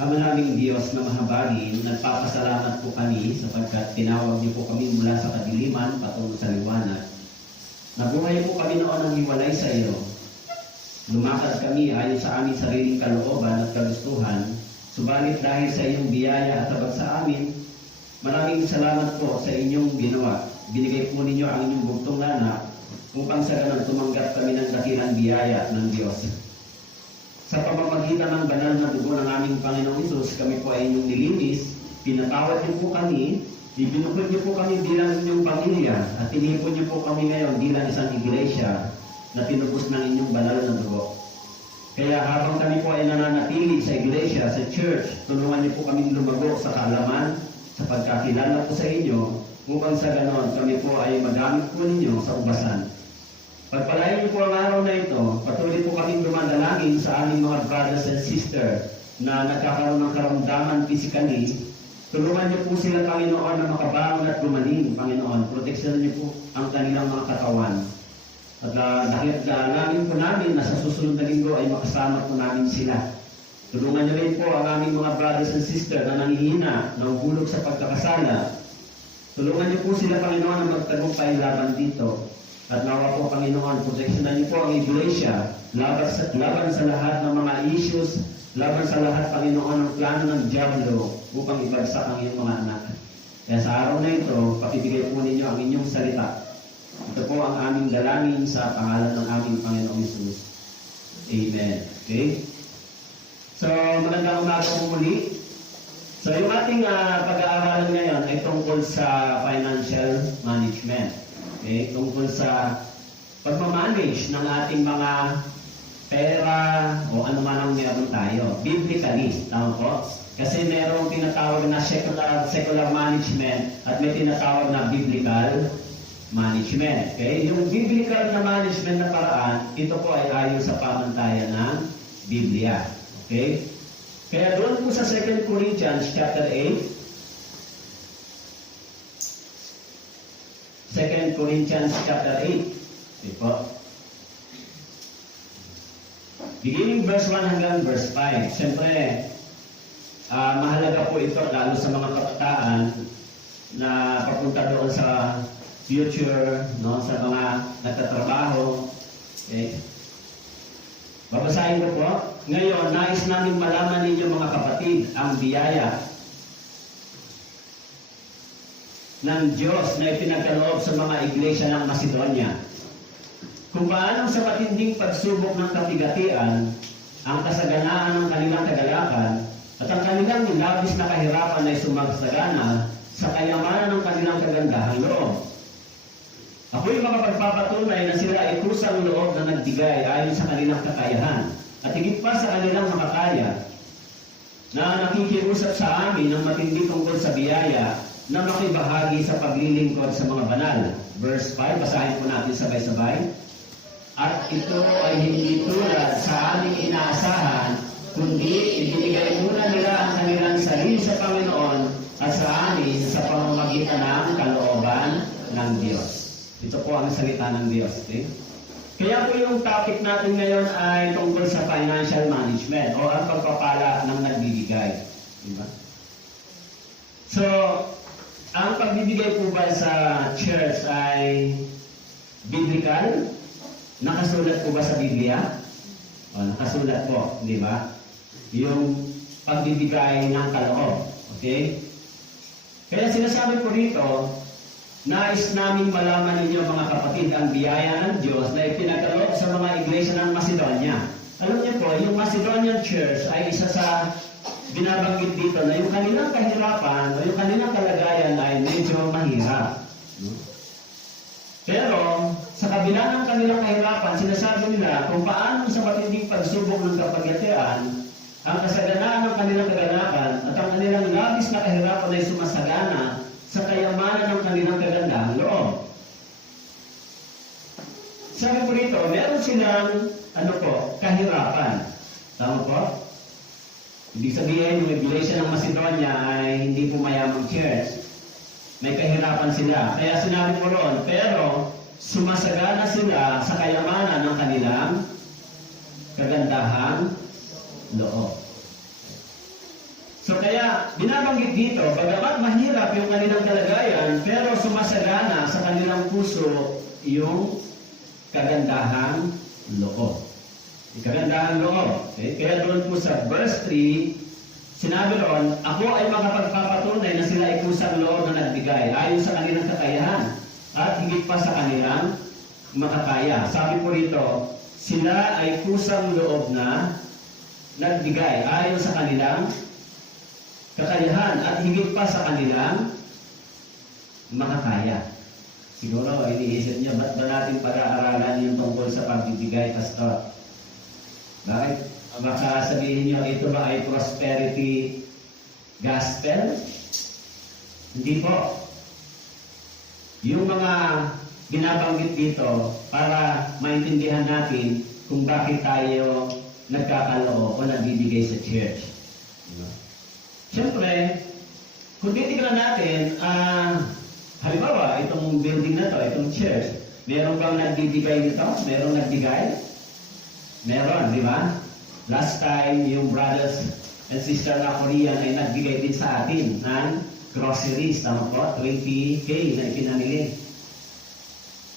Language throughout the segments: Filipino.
Ama naming Diyos na mahabagin, nagpapasalamat po kami sapagkat tinawag niyo po kami mula sa kadiliman patungo sa liwanag. Nabuhay po kami noon ng hiwalay sa iyo. Lumakad kami ayon sa aming sariling kalooban at kagustuhan, subalit dahil sa iyong biyaya at tabag sa amin, maraming salamat po sa inyong ginawa. Binigay po ninyo ang inyong bugtong anak upang sa ganun tumanggap kami ng dakilang biyaya ng Diyos. Sa pamamagitan ng banal na dugo ng aming Panginoong Hesus, kami po ay inyong nilinis, pinatawad niyo po kami, ibinukod niyo po kami bilang inyong pamilya, at tinipon niyo po kami ngayon bilang isang iglesia na tinubos ng inyong banal na dugo. Kaya habang kami po ay nananatili sa iglesia, sa church, tulungan niyo po kami lumago sa kaalaman, sa pagkakilala po sa inyo, upang sa ganon kami po ay magamit po ninyo sa ubasan. Pagpalain niyo po ang araw na ito, patuloy po kaming dumadalangin sa aming mga brothers and sisters na nagkakaroon ng karamdaman physically. Tulungan niyo po sila, Panginoon, na makabangon at gumaling, Panginoon. Proteksyonan niyo po ang kanilang mga katawan. At dahil dalangin po namin na sa susunod na linggo ay makasama po namin sila. Tulungan niyo rin po ang aming mga brothers and sisters na nanghihina, na uhulog sa pagkakasala. Tulungan niyo po sila, Panginoon, na magtagumpay laban dito. At nawa po, Panginoon, proteksyonan niyo po ang iglesia laban sa lahat ng mga issues, laban sa lahat, Panginoon, ng plano ng Diablo upang ibagsak ang iyong mga anak. Kaya sa araw na ito, pakibigay po ninyo ang inyong salita. Ito po ang aming dalangin sa pangalan ng aming Panginoong Hesus. Amen. Okay? So, magandang umaga po muli. So, yung ating pag-aaralan ngayon ay tungkol sa financial management. Okay, tungkol sa pagmamanage ng ating mga pera o ano man ang meron tayo. Biblically, tama po? Kasi merong tinatawag na secular management at may tinatawag na biblical management. Okay? Yung biblical na management na paraan, ito po ay ayon sa pamantayan ng Biblia. Okay? Kaya doon po sa 2 Corinthians chapter 8, 2 Corinthians chapter 8. Okay po. Beginning verse 1 hanggang verse 5. Siyempre, mahalaga po ito lalo sa mga kabataan na papunta doon sa future, no, sa mga nagtatrabaho. Okay. Babasahin ko po. Ngayon, nais namin malaman ninyo mga kapatid ang biyaya ng Diyos na ipinagkaloob sa mga iglesia ng Macedonia. Kung paano sa matinding pagsubok ng kabigatian, ang kasaganaan ng kanilang kagalakan at ang kanilang labis na kahirapan ay sumagsagana sa kayamanan ng kanilang kagandahang loob. Ako'y makapagpapatunay na sila ay kusang loob na nagbigay ayon sa kanilang kakayahan at higit pa sa kanilang makakaya na nakikiusap sa amin ng matindi tungkol sa biyaya na makibahagi sa paglilingkod sa mga banal. Verse 5, basahin po natin sabay-sabay. At ito ay hindi tulad sa aming inaasahan, kundi ibinigay muna nila ang kanilang sarili sa Panginoon at sa amin sa pamamagitan ng kalooban ng Diyos. Ito po ang salita ng Diyos. Okay? Kaya po yung topic natin ngayon ay tungkol sa financial management o ang pagpapala ng nagbibigay. Diba? So, ang pagbibigay po ba sa church ay biblical? Nakasulat po ba sa Biblia? O, nakasulat po, di ba? Yung pagbibigay ng kaloob. Okay? Kaya sinasabi po rito, nais namin malaman ninyo mga kapatid ang biyaya ng Diyos na ipinagkaloob sa mga iglesia ng Macedonia. Alam niyo po, yung Macedonian Church ay isa sa binabanggit dito na yung kanilang kahirapan o yung kanilang kalagayan ay medyo mahirap. Pero, sa kabila ng kanilang kahirapan, sinasabi nila kung paano sa matinding pagsubok ng kapagatian, ang kasaganaan ng kanilang kaganapan at ang kanilang labis na kahirapan ay sumasagana sa kayamanan ng kanilang kagandahang loob. Sabi po rito, meron silang, kahirapan. Tama po? Ibig sabihin, yung iglesia ng Macedonia ay hindi po mayamang church. May kahirapan sila. Kaya sinabi ko roon, pero sumasagana sila sa kayamanan ng kanilang kagandahang loob. So kaya binabanggit dito, bagamat mahirap yung kanilang kalagayan, pero sumasagana sa kanilang puso yung kagandahang loob. Yung kagandahang loob. Okay? Kaya doon po sa verse 3, sinabi roon, ako ay makapagpapatunay na sila ay kusang loob na nagbigay ayon sa kanilang kakayahan at higit pa sa kanilang makakaya. Sabi po rito, sila ay kusang loob na nagbigay ayon sa kanilang kakayahan at higit pa sa kanilang makakaya. Siguro, iniisip niyo, ba't ba natin pag-aaralan yung tungkol sa pagbibigay, Pastor? Bakit? Baka sabihin niyo, ito ba ay prosperity gospel? Hindi po. Yung mga binabanggit dito para maintindihan natin kung bakit tayo nagkakaloob o nagbibigay sa church. Siyempre, kung titignan natin, halimbawa, itong building na to, itong church, meron bang nagbibigay nito? Meron nagbigay? Meron, di ba? Last time, yung brothers and sister na Korean ay nagbigay din sa atin ng groceries, tama po? 20K na ipinamili.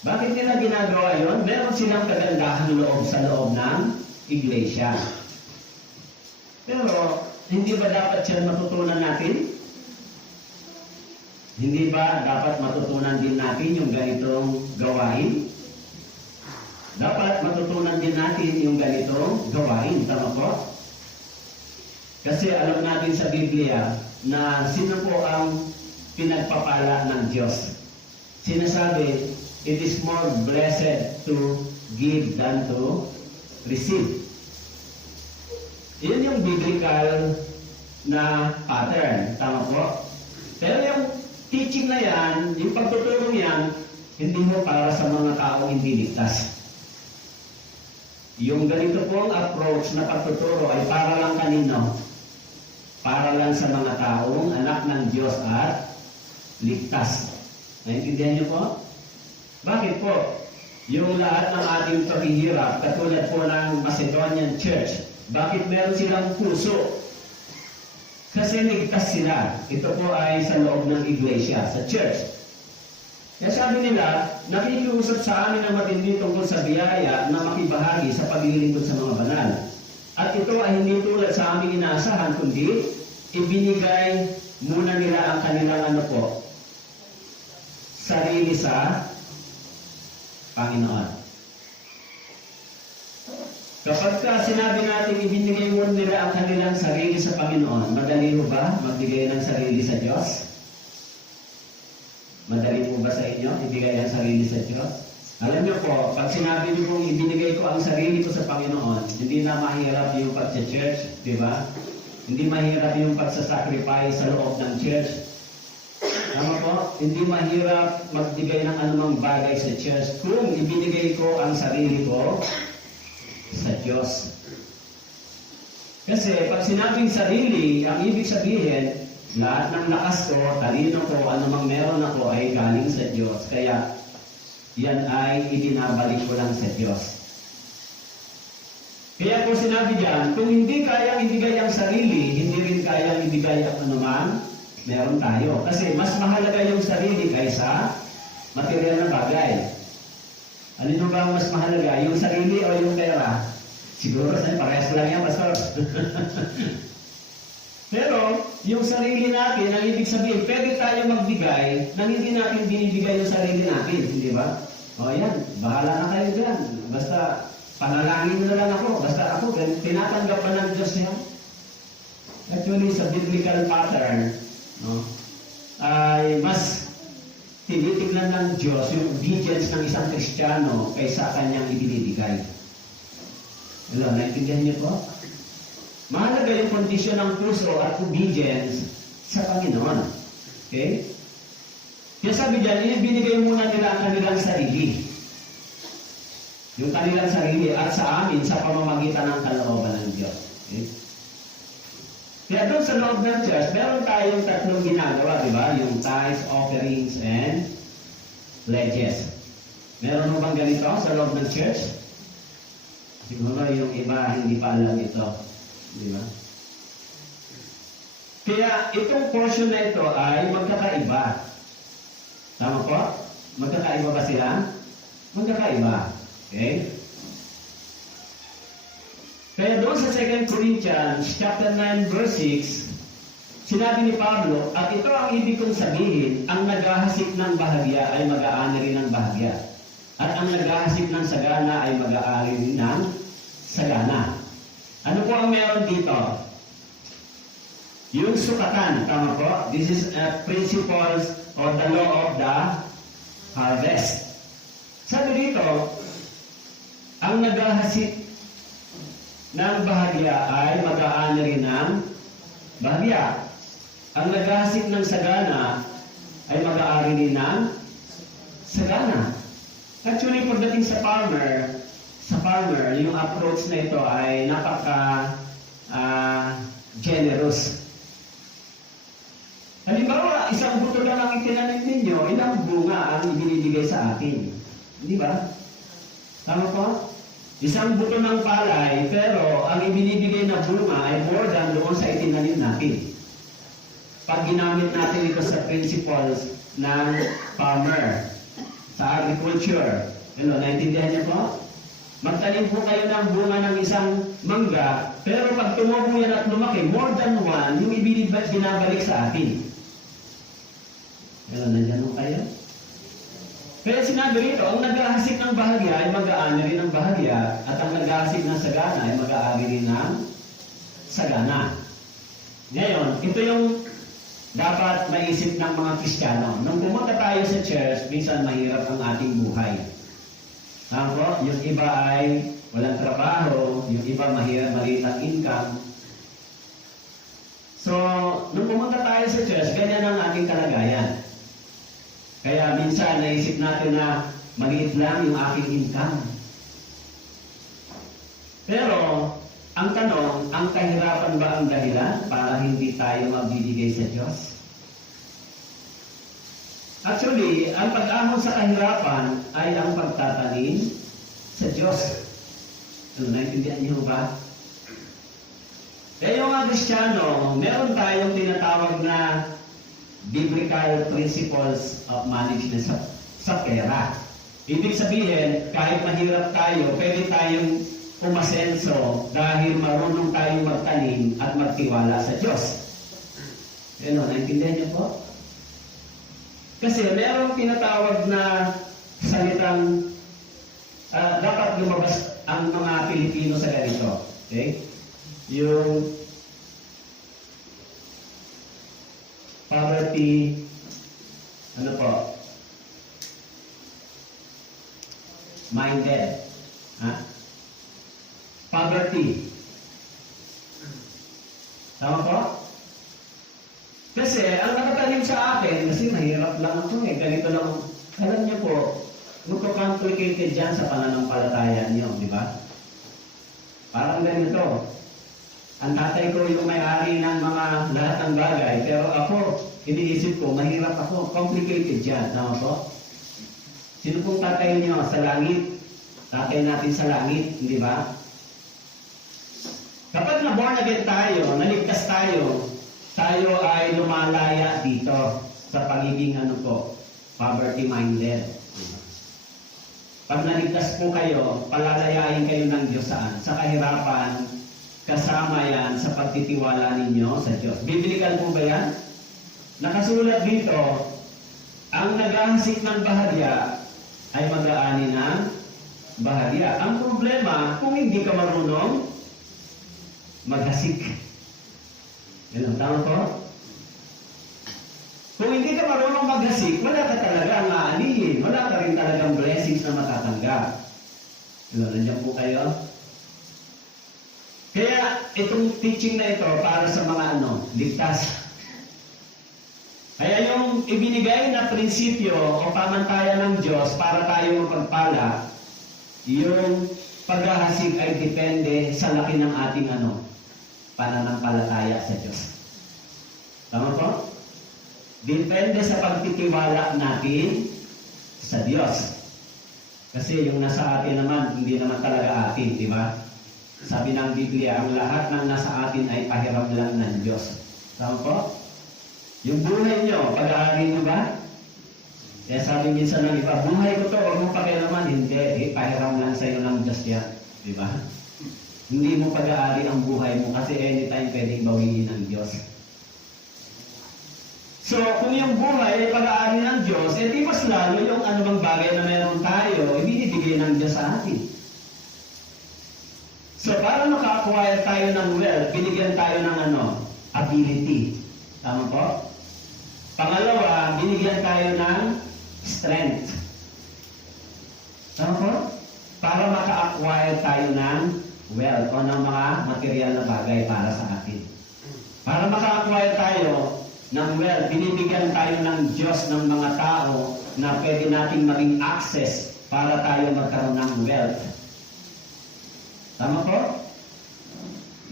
Bakit nila ginagawa yon? Meron silang kagandahan loob sa loob ng iglesia. Pero, hindi ba dapat yan matutunan natin? Hindi ba dapat matutunan din natin yung ganitong gawain? Dapat matutunan din natin yung ganitong gawain. Tama po? Kasi alam natin sa Biblia na sino po ang pinagpapala ng Diyos. Sinasabi, it is more blessed to give than to receive. Yun yung biblical na pattern. Tama po? Pero yung teaching na yan, yung pagtuturo yan, hindi mo para sa mga taong hindi ligtas. Yung ganito pong approach na pagtuturo ay para lang kanino? Para lang sa mga taong anak ng Diyos at ligtas. Naintindihan niyo po? Bakit po? Yung lahat ng ating paghihirap, katulad po ng Macedonian Church, bakit meron silang puso? Kasi ligtas sila. Ito po ay sa loob ng iglesia, sa church. Kaya sabi nila, nakikiusap sa amin ang matindi tungkol sa biyaya na makibahagi sa paglilingkod sa mga banal. At ito ay hindi tulad sa aming inaasahan, kundi ibinigay muna nila ang kanilang sarili sa Panginoon. Kapag sinabi natin ibinigay mo nila ang kanilang sarili sa Panginoon, madali mo ba magbigay ng sarili sa Diyos? Madali mo ba sa inyo ibigay ang sarili sa Diyos? Alam niyo po, pag sinabi niyo pong ibinigay ko ang sarili ko sa Panginoon, hindi na mahirap yung pag-church, di ba? Hindi mahirap yung pagsasacrifice sa loob ng church. Tama po? Hindi mahirap magbigay ng anumang bagay sa church kung ibinigay ko ang sarili ko sa Diyos. Kasi pag sinabing sarili, ang ibig sabihin, lahat ng lakas ko, talino ko, anumang meron ako ay galing sa Diyos. Kaya, yan ay ibinabalik ko lang sa Diyos. Kaya po sinabi diyan, kung hindi kayang ibigay ang sarili, hindi rin kayang ibigay ang anumang meron tayo. Kasi mas mahalaga yung sarili kaysa material na bagay. Ano ba ang mas mahalaga? Yung sarili o yung pera? Siguro parehas lang yan, Pastor. Pero, yung sarili natin, ang ibig sabihin, pwede tayo magbigay nang hindi natin binibigay yung sarili natin. Hindi ba? O yan, bahala na kayo dyan. Basta, panalangin na lang ako. Basta ako, tinatanggap pa ng Diyos yan. Actually, sa biblical pattern, no, ay mas tinitignan ng Diyos yung obedience ng isang Kristiyano kaysa kanyang ibinibigay. Hello, naintindihan niyo po? Mahalaga yung kondisyon ng puso at obedience sa Panginoon. Okay? Kaya sabi dyan, binigay muna nila ang kanilang sarili. Yung kanilang sarili at sa amin sa pamamagitan ng kalooban ng Diyos. Okay? Kaya doon sa loob ng church, meron tayong tatlong ginagawa, di ba? Yung tithes, offerings, and pledges. Meron mo bang ganito sa loob ng church? Siguro yung iba hindi pa alam ito. Di ba? Kaya itong portion na ito ay magkakaiba. Tama po? Magkakaiba ba sila? Magkakaiba. Okay? Kaya doon sa 2 Corinthians chapter 9 verse 6, sinabi ni Pablo, at ito ang ibig kong sabihin, ang naghahasik ng bahagya ay mag-aani rin ng bahagya. At ang naghahasik ng sagana ay mag-aani rin ng sagana. Ano po ang meron dito? Yung sukatan, tama po? This is principles or the law of the harvest. Sabi dito, ang naghahasik ng bahagya ay mag-aani rin ng bahagya. Ang naghahasik ng sagana ay mag-aari rin ng sagana. Actually, pagdating sa farmer, yung approach na ito ay napaka-generous. Halimbawa, isang buto lang ang itinanim ninyo, ilang bunga ang ibinibigay sa atin. Hindi ba? Tama po? Isang buto ng palay, pero ang ibinibigay na bunga ay more than doon sa itinanim natin. Pag ginamit natin ito sa principles ng farmer, sa agriculture, naintindihan niyo po? Magtanim po kayo ng bunga ng isang mangga, pero pag tumubo yan at lumaki, more than one, yung binabalik sa atin. Nandiyan mo kayo? Kaya sinabi rito, ang naghahasik ng bahagya ay mag-aani rin ng bahagya, at ang naghahasik ng sagana ay mag-aani rin ng sagana. Ngayon, ito yung dapat maisip ng mga Kristiyano. Nung pumunta tayo sa church, minsan mahirap ang ating buhay. Ako, yung iba ay walang trabaho, yung iba mahirap, maliit ang income. So, nung pumunta tayo sa church, ganyan ang ating kalagayan. Kaya minsan naisip natin na maliit lang yung aking income. Pero, ang tanong, ang kahirapan ba ang dahilan para hindi tayo magbibigay sa Diyos? Actually, ang pag-ahon sa kahirapan ay ang pagtatanim sa Diyos. Naintindihan niyo ba? Kaya yung mga Kristiyano, meron tayong tinatawag na biblical principles of management sa pera. Ibig sabihin, kahit mahirap tayo, pwede tayong umasenso dahil marunong tayong magtanim at magtiwala sa Diyos. Naintindihan niyo po? Kasi merong tinatawag na salitang dapat lumabas ang mga Pilipino sa ganito. Okay? Yung poverty, minded. Poverty. Tama po? Kasi, ang nakatanim sa akin, kasi mahirap lang ako ganito lang. Alam niyo po, magko-complicated dyan sa pananampalataya niyo, di ba? Parang ganito. Ang tatay ko yung may-ari ng mga lahat ng bagay, pero ako, iniisip ko, mahirap ako, complicated dyan. Tama po? Sino pong tatay niyo sa langit? Tatay natin sa langit, di ba? Kapag na-born again tayo, naligtas tayo ay lumalaya dito sa pagiging poverty-minded. Pag naligtas po kayo, palalayain kayo ng Diyos saan? Sa kahirapan, kasama yan sa pagtitiwala ninyo sa Diyos. Biblical po ba yan? Nakasulat dito, ang naghahasik ng bahagya ay mag-aani ng bahagya. Ang problema, kung hindi ka marunong maghasik. Yan ang tama po? Kung hindi ka marunong maghasik, wala ka talaga ang aanihin. Wala ka rin talagang blessings na matatanggap. Nandiyan po kayo? Kaya itong teaching na ito para sa mga ligtas. Kaya yung ibinigay na prinsipyo o pamantayan ng Diyos para tayo mapagpala, yung paghahasik ay depende sa laki ng ating pananampalataya sa Diyos. Tama po? Depende sa pagtitiwala natin sa Diyos. Kasi yung nasa atin naman, hindi naman talaga atin, di ba? Sabi ng Biblia, ang lahat ng nasa atin ay pahiram lang ng Diyos. Tama po? Yung buhay nyo, pag-aari nyo ba? Kaya sabi minsan ng iba, buhay ko to, huwag mo pakialaman. Hindi, pahiram lang sa'yo ng Diyos yan. Di ba? Hindi mo pag-aari ang buhay mo kasi anytime pwedeng bawiin ng Diyos. So, kung yung buhay ay pag-aari ng Diyos, di mas lalo yung anumang bagay na meron tayo, ibinibigay ng Diyos sa atin. So, para maka-acquire tayo ng wealth, binigyan tayo ng ability. Tama po? Pangalawa, binigyan tayo ng strength. Tama po? Para maka-acquire tayo ng wealth o ng mga material na bagay para sa atin. Para maka-acquire tayo ng wealth, binibigyan tayo ng Diyos ng mga tao na pwede nating maging access para tayo magkaroon ng wealth. Tama po?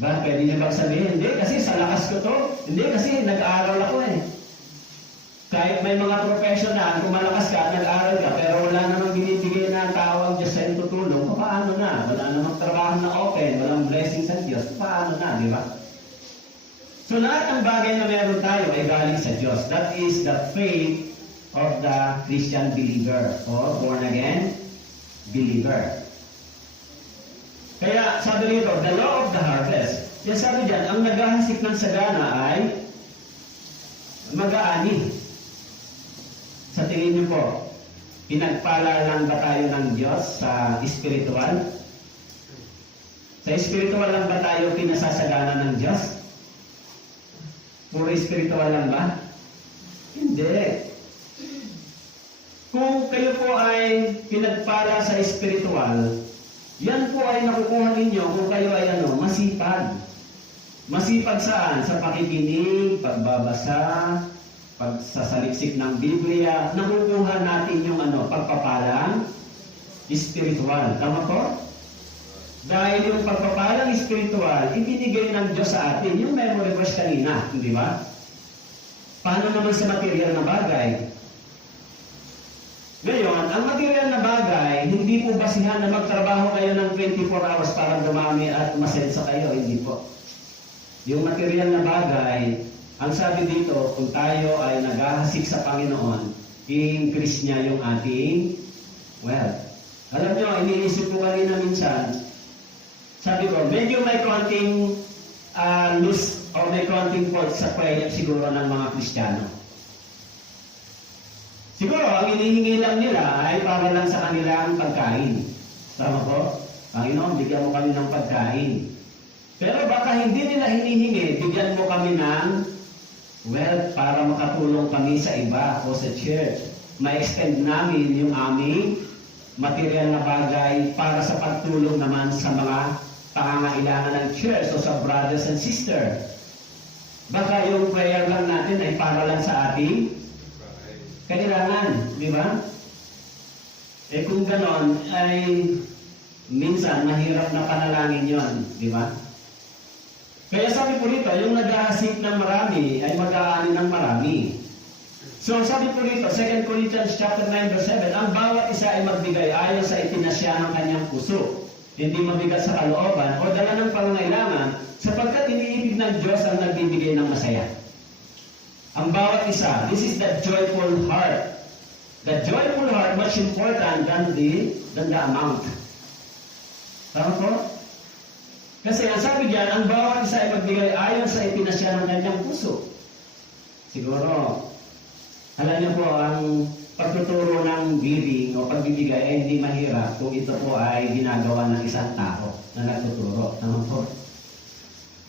Ba, pwede niyo bang sabihin? Hindi, kasi sa lakas ko to. Hindi, kasi nag-aaral ako eh. Kahit may mga professional, kung malakas ka, nag-aaral ka, pero wala namang binibigay na tawag Diyos sa tutulong, paano na? Wala namang trabaho na open, walang blessing sa Diyos, paano na, di ba? So lahat ng bagay na meron tayo ay galing sa Diyos. That is the faith of the Christian believer or born again believer. Kaya sabi rito, the law of the harvest. Yan sabi dyan, ang naghahasik ng sagana ay mag-aani. Sa tingin niyo po, pinagpala lang ba tayo ng Diyos sa spiritual? Sa spiritual lang ba tayo pinasasagana ng Diyos? Puro spiritual lang ba? Hindi. Kung kayo po ay pinagpala sa spiritual, yan po ay nakukuha ninyo kung kayo ay masipag. Masipag saan? Sa pakikinig, pagbabasa, pagsasaliksik ng Biblia, nakukuha natin yung pagpapalang spiritual. Tama po? Dahil yung pagpapalang spiritual, ibinigay ng Diyos sa atin, yung memory verse kanina, hindi ba? Paano naman sa material na bagay? Ngayon, ang material na bagay, hindi po basihan na magtrabaho kayo ng 24 hours para dumami at masensa kayo, hindi po. Yung material na bagay, ang sabi dito, kung tayo ay naghahasik sa Panginoon, i-increase niya yung ating wealth. Alam nyo, iniisip ko kanina minsan, sabi ko, medyo may konting loose o may konting fault sa prayer siguro ng mga Kristiyano. Siguro, ang inihingi lang nila ay para lang sa kanilang pagkain. Tama po? Panginoon, bigyan mo kami ng pagkain. Pero baka hindi nila hinihingi, bigyan mo kami ng wealth para makatulong kami sa iba o sa church. Ma-extend namin yung aming material na bagay para sa pagtulong naman sa mga pangangailangan ng church o sa brothers and sisters. Baka yung prayer lang natin ay para lang sa ating kailangan, di ba? Kung ganon, ay minsan mahirap na panalangin yon, di ba? Kaya sabi po rito, yung naghahasik ng marami ay mag-aani ng marami. So sabi po rito, 2 Corinthians chapter 9 verse 7, ang bawat isa ay magbigay ayon sa ipinasya ng kanyang puso, hindi mabigat sa kalooban o dala ng pangangailangan, sapagkat iniibig ng Diyos ang nagbibigay ng masaya. Ang bawat isa, this is the joyful heart. The joyful heart much important than the amount. Tama po? Kasi ang sabi diyan, ang bawat isa ay magbigay ayon sa ipinasya ng kanyang puso. Siguro, alam niyo po, ang pagtuturo ng giving o pagbibigay ay hindi mahirap kung ito po ay ginagawa ng isang tao na nagtuturo. Tama po?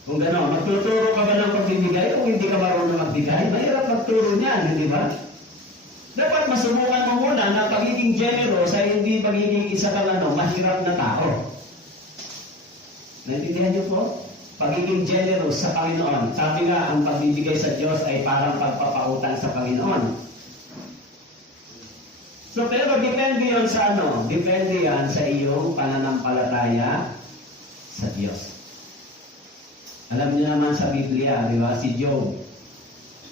Kung gano'n, magtuturo ka ba ng pagbibigay o hindi ka marunong magbigay? Mahirap magturo niyan, hindi ba? Dapat masubukan mo muna na pagiging generous ay hindi pagiging isa kang mahirap na tao. Naintindihan niyo po? Pagiging generous sa Panginoon. Sabi nga, ang pagbibigay sa Diyos ay parang pagpapautang sa Panginoon. So, pero depende yun sa Depende yan sa iyong pananampalataya sa Diyos. Alam niyo naman sa Biblia, di ba? Si Job.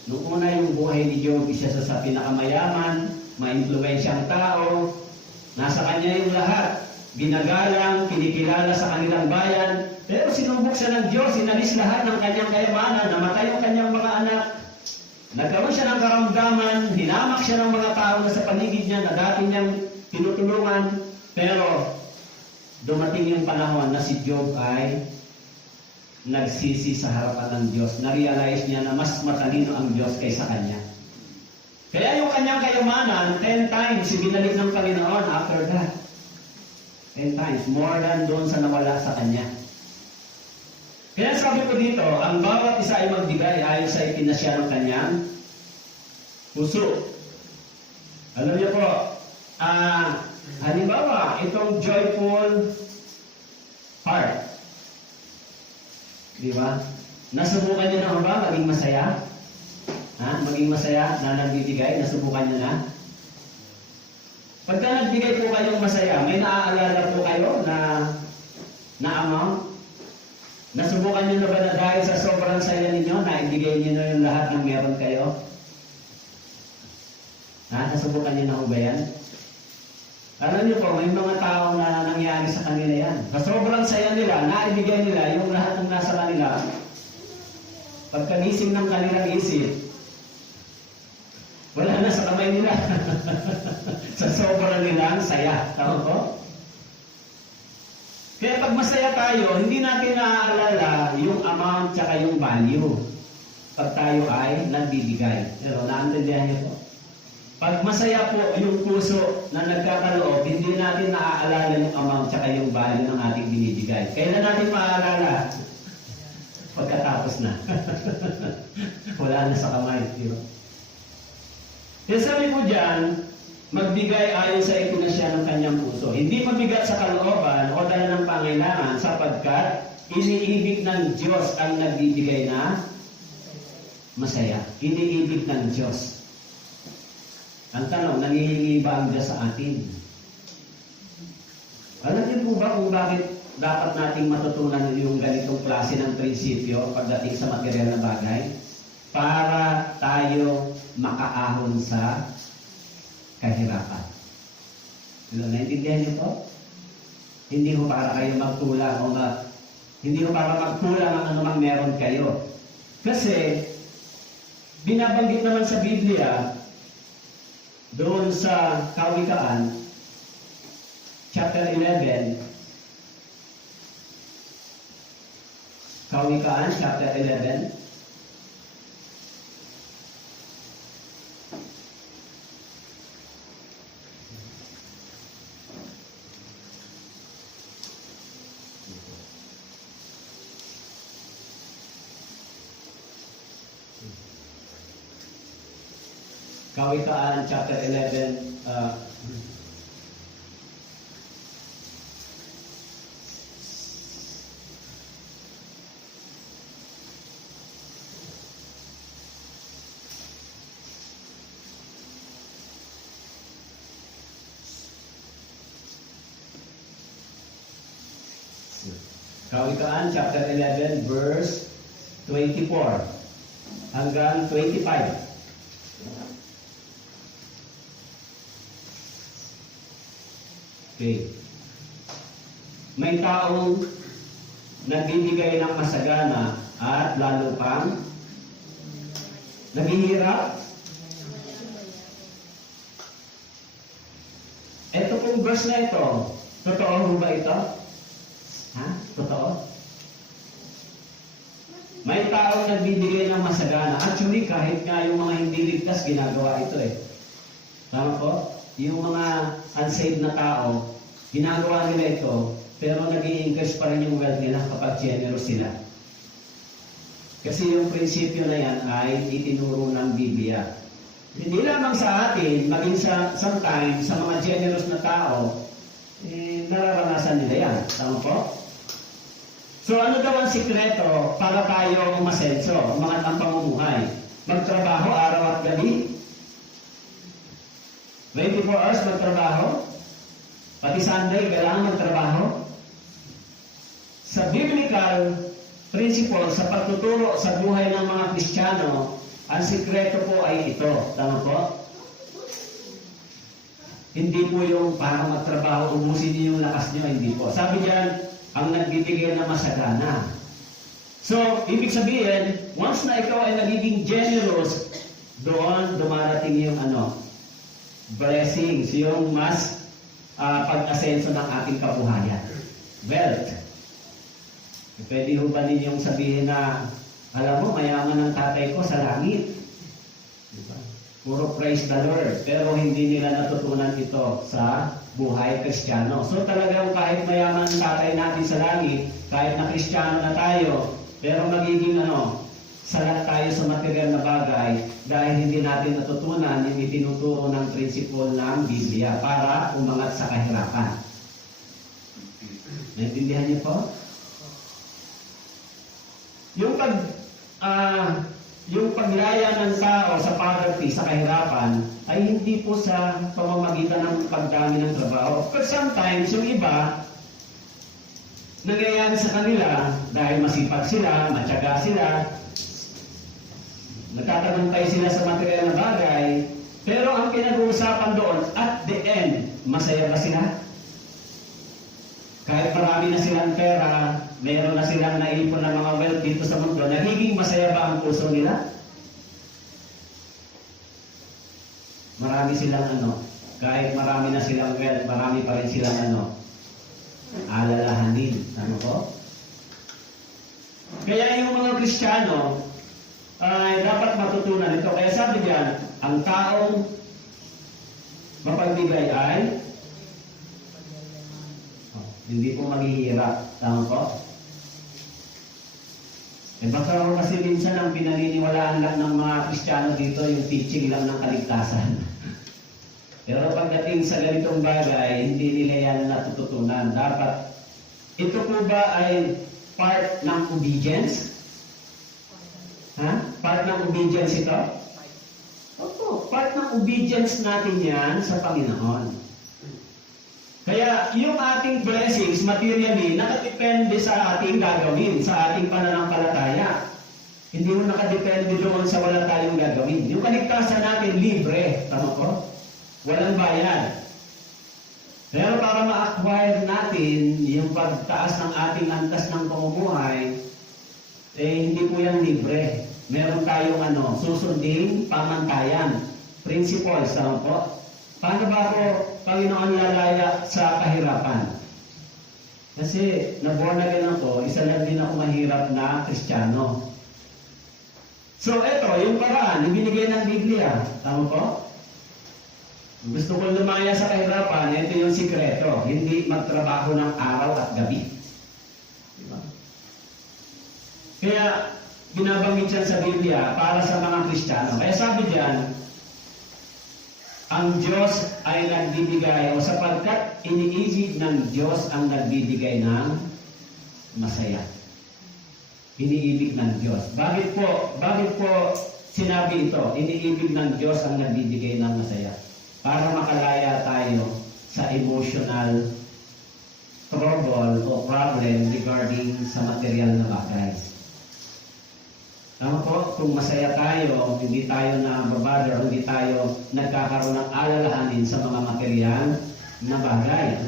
Noong una yung buhay ni Job, isa sa pinakamayaman, ma-influensyang tao, nasa kanya yung lahat. Ginagalang, kinikilala sa kanilang bayan, pero sinubok siya ng Diyos, inalis lahat ng kanyang kayamanan, namatay yung kanyang mga nagkaroon siya ng karamdaman, hinamak siya ng mga tao na sa paligid niya na dati niyang tinutulungan, pero dumating yung panahon na si Job ay nagsisi sa harapan ng Diyos. Na-realize niya na mas matalino ang Diyos kaysa kanya. Kaya yung kanyang kayamanan, 10 times ibinalik ng Panginoon after that. 10 times. More than doon sa nawala sa kanya. Kaya sabi ko dito, ang bawat isa ay magbigay ayon sa ipinasya ng kanyang puso. Alam niyo po, halimbawa, itong joyful heart. Di ba? Nasubukan niyo na ba maging masaya? Maging masaya na nagbibigay? Nasubukan niyo na? Pagka nagbigay po kayong masaya, may naaalala po kayo na amount? Nasubukan niyo na ba na dahil sa sobrang saya ninyo, na ibigay niyo na yung lahat ng meron kayo? Nasubukan niyo na ba yan? Alam niyo po, may mga tao na nangyari sa kanila yan. Sa sobrang saya nila, naibigay nila yung lahat ng nasa kanila. Pagkagising ng kanilang isip, wala na sa kamay nila. Sa sobrang nilang saya. Tama po? Kaya pag masaya tayo, hindi natin naaalala yung amount tsaka yung value. Pag tayo ay nagbibigay. Pero naintindihan niyo po? Pag masaya po yung puso na nagkakaloob, hindi natin naaalala yung amount tsaka yung value ng ating binibigay. Kailan natin maaalala? Pagkatapos na. Wala na sa kamay. Diba? Kaya sabi ko dyan, magbigay ayon sa ipinasya ng kanyang puso. Hindi mabigat sa kalooban o dala ng pangailangan sapagkat iniibig ng Diyos ang nagbibigay na masaya. Iniibig ng Diyos. Ang tanong, nangihingi ba ang Diyos sa atin? Alam niyo po ba kung bakit dapat nating matutunan yung ganitong klase ng prinsipyo pagdating sa material na bagay? Para tayo makaahon sa kahirapan. Naintindihan niyo po? Hindi ko para kayo magkulang hindi ko para magkulang ang anumang meron kayo. Kasi, binabanggit naman sa Biblia, doon sa Kawikaan, chapter 11, Kawikaan, chapter 11, Kawikaan, chapter 11, Kawikaan, chapter 11, verse 24 hanggang 25. Okay. May taong nagbibigay ng masagana at lalo pang naghihirap. Ito pong verse na ito, totoo ba ito? Totoo? May taong nagbibigay ng masagana. Actually, kahit nga yung mga hindi ligtas, ginagawa ito eh. Tama po? Yung mga unsaved na tao, ginagawa nila ito, pero nag-i-increase pa rin yung wealth nila kapag generous sila. Kasi yung prinsipyo na yan ay itinuro ng Biblia. Hindi lamang sa atin, maging sometimes sa mga generous na tao, nararanasan nila yan. Tama po? So ano daw ang sikreto para tayo umasenso, umangat ang pamumuhay? Magtrabaho araw at gabi? 24 hours magtrabaho? Pati Sunday, kailangan magtrabaho? Sa biblical principle, sa pagtuturo sa buhay ng mga Kristiyano, ang sikreto po ay ito. Tama po? Hindi po yung parang magtrabaho, ubusin niyo yung lakas niyo, hindi po. Sabi diyan, ang nagbibigay na masagana. So, ibig sabihin, once na ikaw ay nagiging generous, doon dumarating yung blessings, yung mas pag-asenso ng ating kabuhayan. Wealth. Pwede ho ba ninyong sabihin na, alam mo, mayaman ang tatay ko sa langit. Diba? Puro praise the Lord. Pero hindi nila natutunan ito sa buhay Kristiyano. So talagang kahit mayaman ang tatay natin sa langit, kahit na Kristiyano na tayo, pero magiging salat tayo sa material na bagay dahil hindi natin natutunan yung itinuturo ng prinsipyo ng Biblia para umangat sa kahirapan. Naintindihan niyo po? Yung paglaya ng tao sa poverty, sa kahirapan, ay hindi po sa pamamagitan ng pagdami ng trabaho. Because sometimes, yung iba, nangyayari sa kanila dahil masipag sila, matyaga sila, nagtatagumpay sila sa material na bagay, pero ang pinag-uusapan doon, at the end, masaya ba sila? Kahit marami na silang pera, meron na silang naipon ng mga wealth dito sa mundo, nagiging masaya ba ang puso nila? Marami silang kahit marami na silang wealth, marami pa rin silang alalahanin. Ano po? Kaya yung mga Kristiyano, ay dapat matutunan ito. Kaya sabi diyan, ang taong mapagbigay ay hindi po maghihirap. Tama po? Baka kasi minsan ang pinaniniwalaan lang ng mga Kristiyano dito yung teaching lang ng kaligtasan. Pero pagdating sa ganitong bagay, hindi nila yan natututunan. Dapat, ito po ba ay part ng obedience? Part ng obedience ito? Opo, part ng obedience natin yan sa Panginoon. Kaya yung ating blessings, materially, nakadepende sa ating gagawin, sa ating pananampalataya. Hindi mo nakadepende doon sa wala tayong gagawin. Yung kaligtasan natin, libre. Tama ko? Walang bayad. Pero para ma-acquire natin yung pagtaas ng ating antas ng pamumuhay, hindi po yan libre. Meron tayong susunding pamantayan. Principles, tama po? Paano ba ako, Panginoon, lalaya sa kahirapan? Kasi, na-born again ako, isa lang din ako mahirap na Kristiyano. So, ito, yung paraan, ibinigay ng Biblia. Tama po? Gusto ko lumaya sa kahirapan, ito yung sikreto. Hindi magtrabaho ng araw at gabi. Diba? Kaya, binabanggit yan sa Biblia para sa mga Kristiyano. Kaya sabi diyan, ang Diyos ay nagbibigay o sapagkat iniibig ng Diyos ang nagbibigay ng masaya. Iniibig ng Diyos. Bakit po sinabi ito? Iniibig ng Diyos ang nagbibigay ng masaya. Para makalaya tayo sa emotional trouble o problem regarding sa material na bagay. Tama po, kung masaya tayo, hindi tayo na-bother, hindi tayo nagkakaroon ng alalahanin sa mga material na bagay.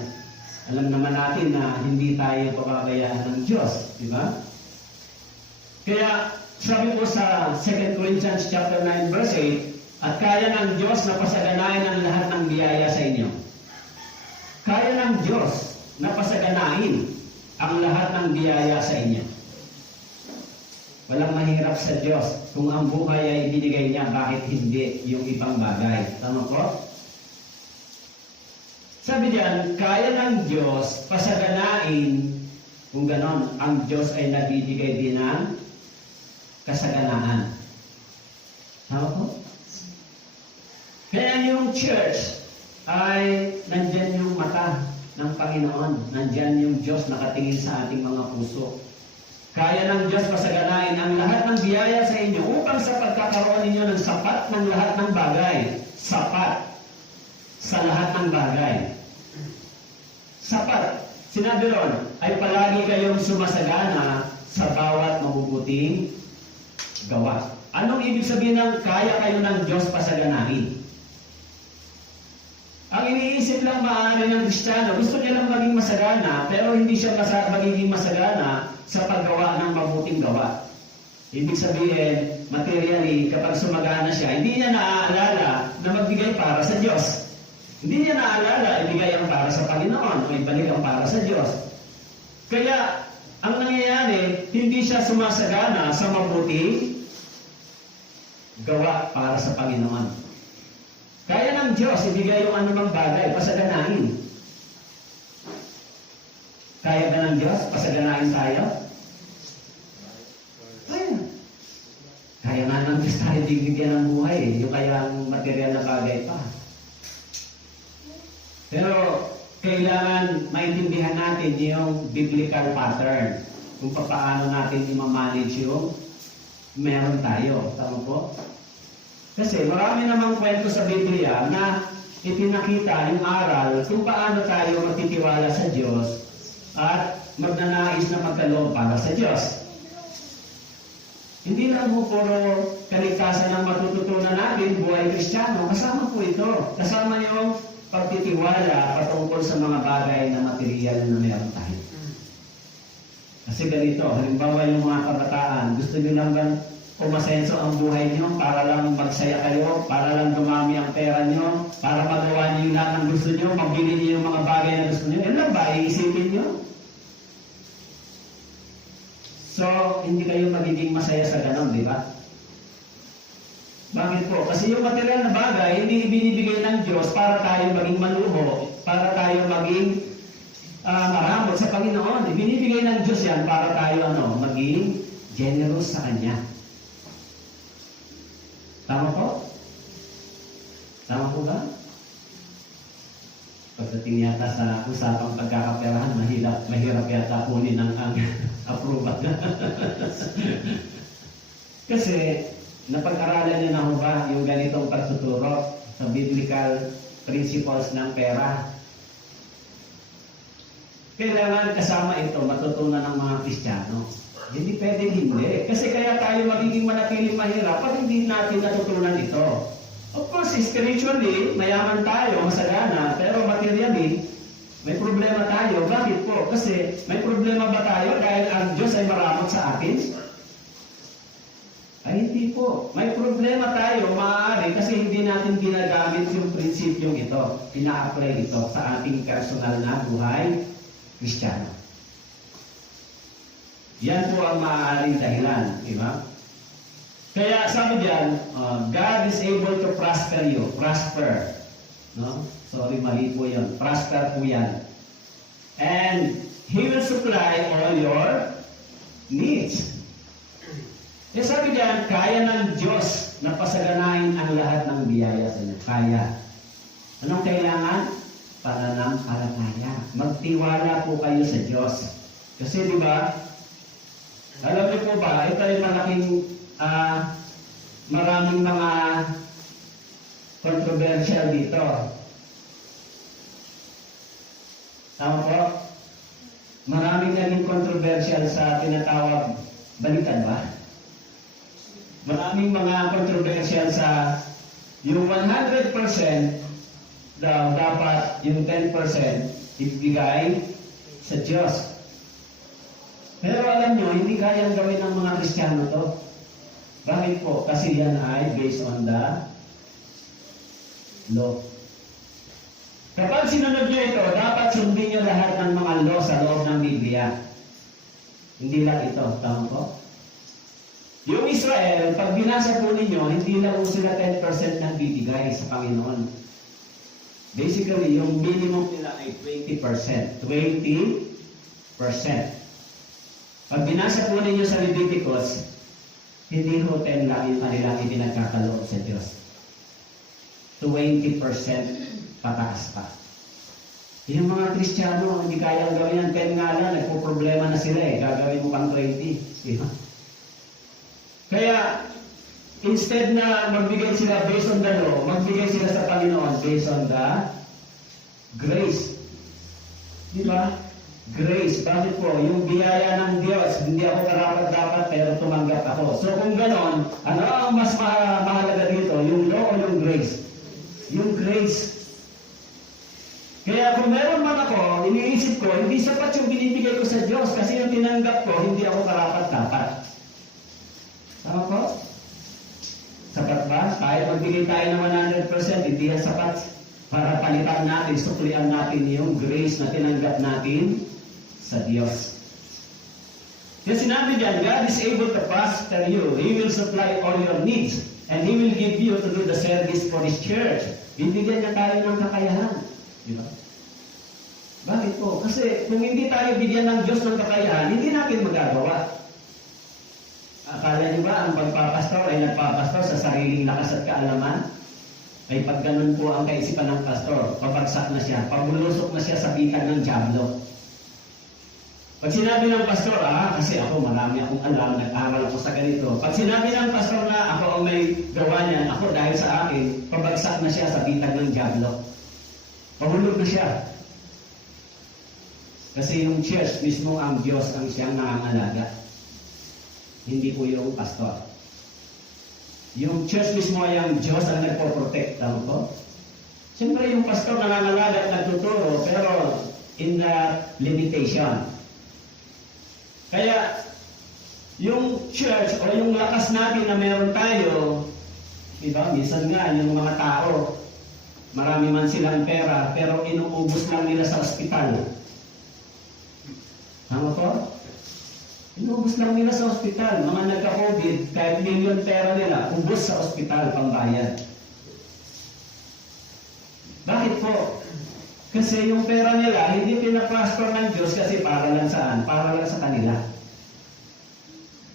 Alam naman natin na hindi tayo pababayaan ng Diyos, di ba? Kaya, sabi po sa 2 Corinthians chapter 9 verse 8, at kaya ng Diyos na pasaganain ang lahat ng biyaya sa inyo. Kaya ng Diyos na pasaganain ang lahat ng biyaya sa inyo. Walang mahirap sa Diyos. Kung ang buhay ay ibinigay niya, bakit hindi yung ibang bagay? Tama po? Sabi diyan, kaya ng Diyos pasaganain, kung ganon, ang Diyos ay nagbibigay din ng kasaganaan. Tama po? Kaya yung church ay nandyan yung mata ng Panginoon. Nandyan yung Diyos nakatingin sa ating mga puso. Kaya ng Diyos pasaganain ang lahat ng biyaya sa inyo upang sa pagkakaroon ninyo ng sapat ng lahat ng bagay. Sapat sa lahat ng bagay. Sapat. Sinabi ron, ay palagi kayong sumasagana sa bawat mabubuting gawa. Anong ibig sabihin ng kaya kayo ng Diyos pasaganain? Ang iniisip lang maaari ng Kristiyano, gusto niya lang maging masagana, pero hindi siya magiging masagana sa paggawa ng mabuting gawa. Ibig sabihin, materially, kapag sumagana siya, hindi niya naaalala na magbigay para sa Diyos. Hindi niya naaalala, ibigay ang para sa Panginoon o ibalik ang para sa Diyos. Kaya, ang nangyayari, hindi siya sumasagana sa mabuting gawa para sa Panginoon. Kaya ng Diyos, ibigay yung anumang bagay, pasaganain. Kaya ba ng Diyos, pasaganain tayo? Kaya nga ng Diyos tayo bigyan ng buhay, yung kayang material na bagay pa. Pero, kailangan maintindihan natin yung biblical pattern, kung paano natin i-manage yung meron tayo. Tama po? Kasi marami namang kwento sa Biblia na ipinakita yung aral kung paano tayo matitiwala sa Diyos at magnanais na magkaloob para sa Diyos. Hindi lang po puro kaligtasan ang matututunan natin, buhay Kristiyano. Kasama po ito. Kasama yung pagtitiwala patungkol sa mga bagay na material na meron tayo. Kasi ganito, halimbawa yung mga kabataan, gusto nyo lang ba umasenso ang buhay nyo para lang magsaya kayo, para lang dumami ang pera nyo, para magawa nyo yung lahat ng gusto nyo, mabili nyo yung mga bagay na gusto nyo. Yan lang ba? Iisipin nyo? So, hindi kayo magiging masaya sa ganon, di ba? Bakit po? Kasi yung material na bagay, hindi ibinibigay ng Diyos para tayo maging maluho, para tayo maging maramot sa Panginoon. Ibinibigay ng Diyos yan para tayo maging generous sa Kanya. Tama po? Tama po ba? Pagdating yata sa usapang pagkakaperahan, mahirap yata kunin ang approval. Kasi, napag-aralan niyo na ho ba yung ganitong pagtuturo sa biblical principles ng pera? Kailangan kasama ito matutunan ng mga Kristiyano. Hindi pwedeng hindi. Kasi kaya tayo magiging manatiling mahirap pag hindi natin natutunan ito. Of course, spiritually, mayaman tayo, masagana, pero materially, may problema tayo. Bakit po? Kasi may problema ba tayo dahil ang Diyos ay maramot sa atin? Ay hindi po. May problema tayo, maaari, kasi hindi natin ginagamit yung prinsipyong ito. Ina-apply ito sa ating personal na buhay Kristiyano. Yan po ang maaaring dahilan, di ba? Kaya sabi diyan, God is able to prosper you. Prosper. No? Sorry, mali po yan. Prosper po yan. And He will supply all your needs. Kaya sabi diyan, kaya ng Diyos na pasaganahin ang lahat ng biyaya sa inyo. Kaya. Anong kailangan? Pananampalataya. Magtiwala po kayo sa Diyos. Kasi di ba, alam niyo po ba, ito ay malaking maraming mga controversial dito. Tama po? Maraming naging controversial sa tinatawag, balikan ba? Maraming mga controversial sa yung 100% daw dapat yung 10% ibigay sa Diyos. Pero alam nyo, hindi kayang gawin ng mga Kristiyano to. Bakit po? Kasi yan ay based on the law. Kapag sinunod nyo ito, dapat sundin nyo lahat ng mga law sa loob ng Biblia. Hindi lang ito. Tama po? Yung Israel, pag binasa po ninyo, hindi lang sila 10% nang bibigay sa Panginoon. Basically, yung minimum nila ay 20%. 20%. Pag binasa po ninyo sa Leviticus, hindi ho 10 lang yung kanilang ipinagkakaloob sa Diyos. 20% pataas pa. Yung mga Kristiyano, hindi kayang gawin yan. 10 nga lang, nagpo-problema na sila eh. Gagawin mo pang 20. Diba? Kaya, instead na magbigay sila based on the law, magbigay sila sa Panginoon based on the grace. Diba? Grace. Bakit po? Yung biyaya ng Diyos, hindi ako karapat-dapat pero tumanggap ako. So kung ganon, ano ang mas mahalaga dito? Yung law o yung grace? Yung grace. Kaya kung meron man ako, iniisip ko, hindi sapat yung binibigay ko sa Diyos kasi yung tinanggap ko, hindi ako karapat-dapat. Tama po? Sapat ba? Kahit magbigay tayo ng 100%, hindi yan sapat para palitan natin, suklian natin yung grace na tinanggap natin sa Diyos. Yung sinabi diyan, God is able to prosper you. He will supply all your needs. And He will give you to do the service for His church. Bibigyan niya tayo ng kakayahan. Di ba? Bakit po? Kasi kung hindi tayo bigyan ng Diyos ng kakayahan, hindi natin magagawa. Akala niyo ba ang pagpapastor ay nagpapastor sa sariling lakas at kaalaman? Ay pag ganun po ang kaisipan ng pastor, pabagsak na siya, pabulusok na siya sa bitag ng dyablo. Pag sinabi ng pastor, kasi ako marami akong alam, nag-aral ako sa ganito. Pag sinabi ng pastor na ako ang may gawa niyan, ako dahil sa akin, pabagsak na siya sa bitag ng dyablo. Pahulog na siya. Kasi yung church mismo ang Diyos ang siyang nangangalaga. Hindi po yung pastor. Yung church mismo ay ang Diyos ang nagpo-protect. Tama po? Siyempre yung pastor nangangalaga at nagtuturo, pero in the limitation. Kaya, yung church o yung lakas natin na meron tayo, diba? Minsan nga, yung mga tao, marami man silang pera, pero inuubos lang nila sa ospital. Tama po? Inuubos lang nila sa ospital. Mga nagka-COVID, kahit milyon pera nila, ubos sa ospital, pambayad. Bakit po? Kasi yung pera nila, hindi pinaprosper ng Diyos kasi para lang saan? Para lang sa kanila.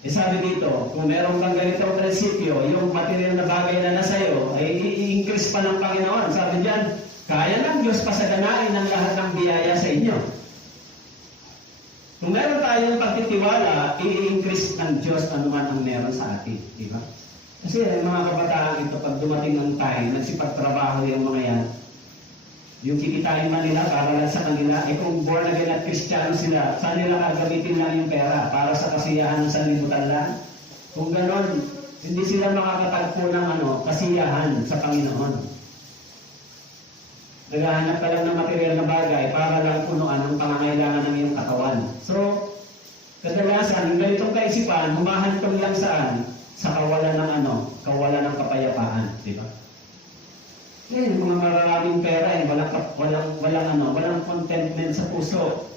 Sabi dito, kung meron kang ganitong prinsipyo, yung material na bagay na nasa iyo, ay i-increase pa ng Panginoon. Sabi diyan, kaya ng Diyos pasaganain ang lahat ng biyaya sa inyo. Kung meron tayong pagtitiwala, i-increase ng Diyos anuman ang meron sa atin. Di ba? Kasi mga kabataan ito, pag dumating ng time, nagsipagtrabaho yung mga yan, yung kikitain man nila para lang sa kanila, kung born again at Kristiyano sila, saan nila gagamitin lang yung pera? Para sa kasiyahan ng sanlibutan lang? Kung ganon, hindi sila makakatagpo ng kasiyahan sa Panginoon. Naghahanap ka lang ng material na bagay para lang punuan ang pangangailangan ng iyong katawan. So, kadalasan, yung ganitong kaisipan, humahantong lang saan? Sa kawalan ng kawalan ng kapayapaan. Di ba? Mga maraming pera, walang contentment sa puso.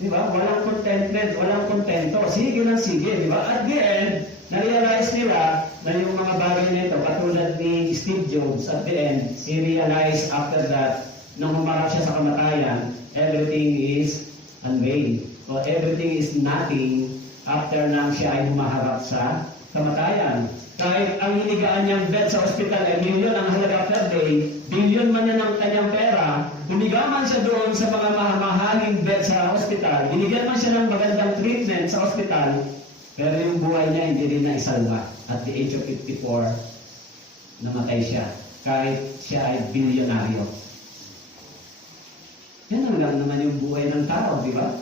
Di ba? Walang contentment, walang kontento. Sige lang sige, di ba? At the end, na-realize nila na yung mga bagay nito, katulad ni Steve Jobs, at the end, he realized after that, nung humarap siya sa kamatayan, everything is unvain. So everything is nothing after nang siya ay humaharap sa kamatayan. Kahit ang hinigaan niyang bed sa ospital ay milyon ang halaga per day, bilyon man na ng kanyang pera, humiga man siya doon sa mga mahaling bed sa ospital, binigyan man siya ng magandang treatment sa ospital, pero yung buhay niya hindi rin na isalba. At the age of 54, namatay siya. Kahit siya ay bilyonaryo. Yan lang naman yung buhay ng tao, di ba?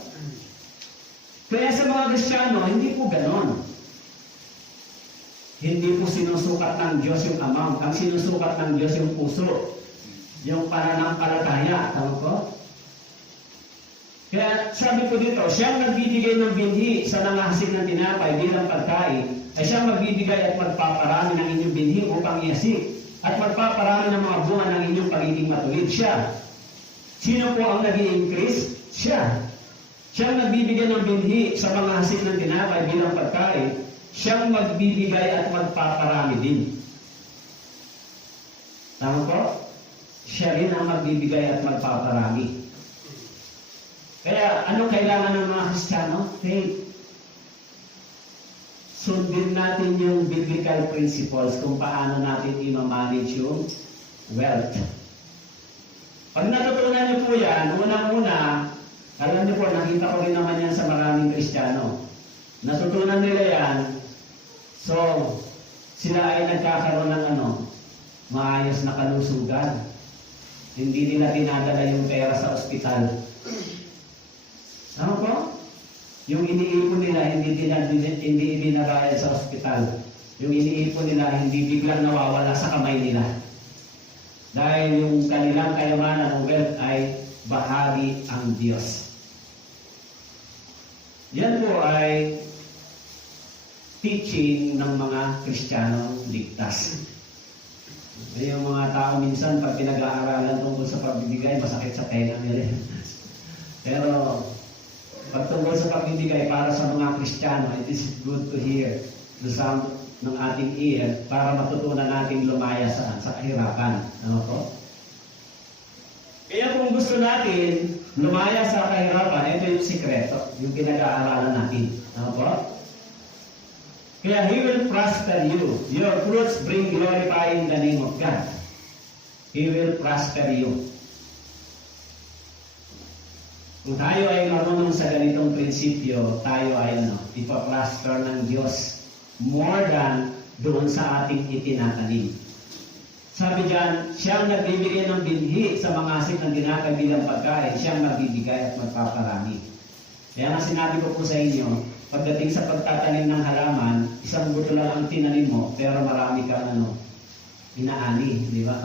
Kaya sa mga Kristiyano, hindi po ganon. Hindi po sinusukat ng Diyos yung amount. Ang sinusukat ng Diyos yung puso. Yung pananampalataya. Tama po? Kaya sabi ko dito, siyang nagbibigay ng binhi sa nanghasik ng tinapay bilang pagkain, ay siyang magbibigay at magpaparami ng inyong binhi upang iasik. At magpaparami ng mga bunga ng inyong pagiging matulid. Siya. Sino po ang nag-i-increase? Siya. Siyang nagbibigay ng binhi sa mga hasik ng tinapay bilang pagkain, siyang magbibigay at magpaparami din. Tama po? Siya rin ang magbibigay at magpaparami. Kaya, anong kailangan ng mga Kristiyano? Faith. Sundin natin yung biblical principles kung paano natin i-manage yung wealth. Pag natutunan niyo po yan, unang-una, alam niyo po, nakita ko rin naman yan sa maraming Kristiyano. Natutunan nila yan, so, sila ay nagkakaroon ng maayos na kalusugan. Hindi nila dinadala yung pera sa ospital. Ano po? Yung iniipon nila, hindi ibinabayad sa ospital. Yung iniipon nila, hindi biglang nawawala sa kamay nila. Dahil yung kanilang kayamanan o wealth ay bahagi ang Diyos. Yan po ay teaching ng mga Kristiyanong ligtas. Yung mga tao minsan, pag pinag-aaralan tungkol sa pagbibigay, masakit sa tenga nila. Pero, pag tungkol sa pagbibigay para sa mga Kristiyano, it is good to hear the sound ng ating ear para matutunan nating lumaya sa kahirapan. Ano po? Kaya kung gusto natin lumaya sa kahirapan, ito yung sikreto, yung pinag-aaralan natin. Ano po? Kaya He will prosper you. Your fruits bring glorifying the name of God. He will prosper you. Kung tayo ay marunong sa ganitong prinsipyo, tayo ay ipaprosper ng Diyos more than doon sa ating itinatanim. Sabi diyan, siyang nagbibigay ng binhi sa mga asin ng ginakay bilang pagkain, siyang magbibigay at magpaparami. Kaya nga sinabi ko po sa inyo, pagdating sa pagtatanim ng halaman, isang buto lang ang tinanim mo, pero marami kang inaani, di ba?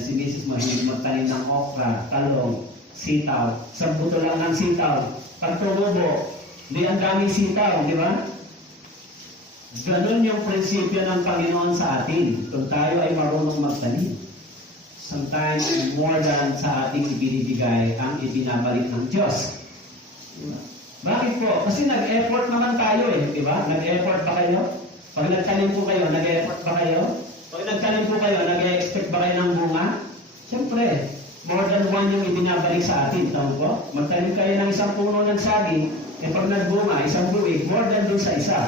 Si Mrs. mo, hindi magtanim ng okra, talong, sitaw. Isang buto lang ng sitaw. Pag tumubo, di ang daming sitaw, di ba? Ganun yung prinsipyo ng Panginoon sa atin. Kung tayo ay marunong magtanim. Sometimes, more than sa ating ibinibigay, ang ibinabalik ng Diyos. Diba? Bakit po? Kasi nag-effort naman tayo di ba? Nag-effort ba kayo? Pag nagtanim po kayo, nag-effort ba kayo? Pag nagtanim po kayo, nag-expect ba kayo ng bunga? Siyempre, more than one yung ibinabalik sa atin. Tama po? Magtanim kayo ng isang puno ng saging, pag nagbunga, isang buwig, more than doon sa isa.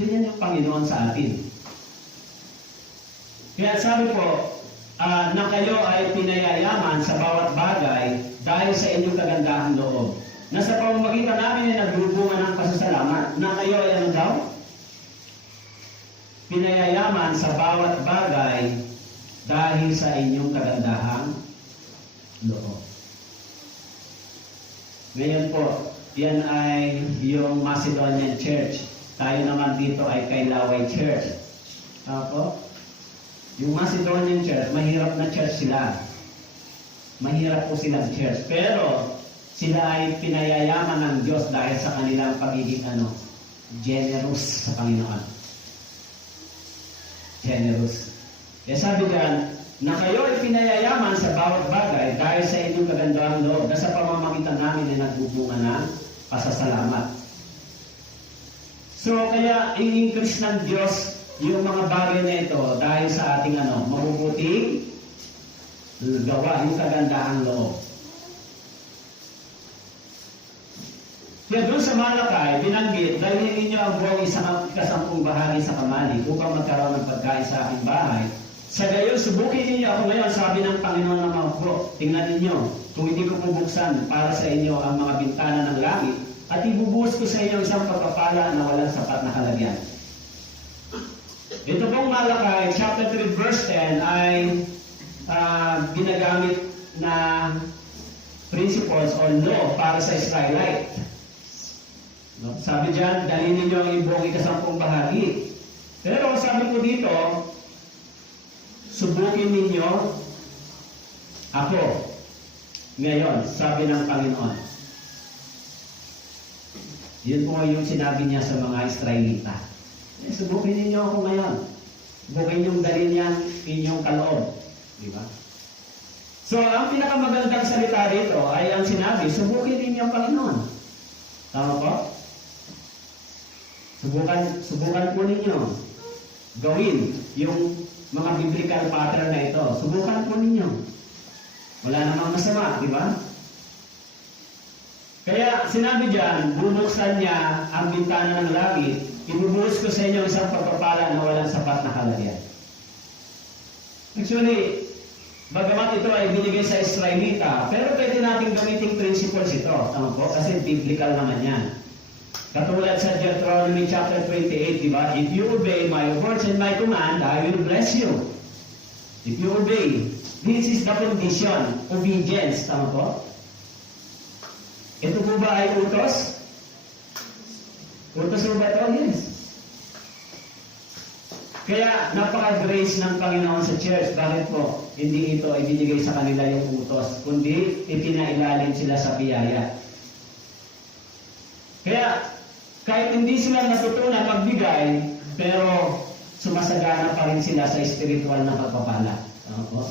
Ganyan yung Panginoon sa atin. Kaya sabi po, na kayo ay pinayayaman sa bawat bagay dahil sa inyong kagandahang loob. Na sa pamamagitan namin ay nagbubunga ng pasasalamat. Na kayo ay ano daw? Pinayayaman sa bawat bagay dahil sa inyong kagandahang loob. Ngayon po, yan ay yung Macedonian Church. Tayo naman dito ay Kailaway Church. Apo? Yung Macedonian Church, mahirap na church sila. Mahirap po silang church. Pero, sila ay pinayayaman ng Diyos dahil sa kanilang pagiging generous sa Panginoon. Generous. Kaya sabi diyan, na kayo ay pinayayaman sa bawat bagay dahil sa inyong kagandahang loob na sa pamamagitan namin ay nagbubunga ng pasasalamat. So, kaya i-increase ng Diyos yung mga bagay na ito dahil sa ating mabubuting gawa, yung kagandahang loob. Kaya doon sa Malakay, binanggit, dalhin ninyo ang buong ikasampung bahagi sa kamali upang magkaroon ng pagkain sa aking bahay. Sa gayon, subukin ninyo ako ngayon, sabi ng Panginoon ng mga bro. Tingnan ninyo, kung hindi ko bubuksan para sa inyo ang mga bintana ng langit, at ibubuhos ko sa inyo isang pagpapala na walang sapat na kalagyan. Ito pong Malakay, chapter 3, verse 10, ay ginagamit na principles or law para sa Israelite. No? Sabi dyan, dalhin ninyo ang ibuong ikasampung bahagi. Pero sabi ko dito, subukin ninyo ako. Ngayon, sabi ng Panginoon. Yun po yung sinabi niya sa mga Israelita. Subukin ninyo ako ngayon. Subukin yung dalhin niya inyong kaloob. Di ba? So, ang pinakamagandang salita dito ay ang sinabi, subukin ninyo ang Panginoon. Tama po? Subukan po ninyo. Gawin yung mga biblical pattern na ito. Subukan po ninyo. Wala namang masama, di ba? Kaya sinabi diyan, bubuksan niya ang bintana ng langit, ibubuhos ko sa inyo isang pagpapala na walang sapat na kalagyan. Actually, bagamat ito ay binigay sa Israelita, pero pwede natin gamitin principles ito. Tama po? Kasi biblical naman yan. Katulad sa Deuteronomy chapter 28, di ba? If you obey my words and my command, I will bless you. If you obey, this is the condition, obedience. Tama po? Ito po ba ay utos? Utos po ba ito? Yes. Kaya napaka-grace ng Panginoon sa church. Bakit po? Hindi ito ibinigay sa kanila yung utos, kundi itinailalim sila sa biyaya. Kaya kahit hindi sila natutunan magbigay, pero sumasagana pa rin sila sa spiritual na pagpapala. Opo.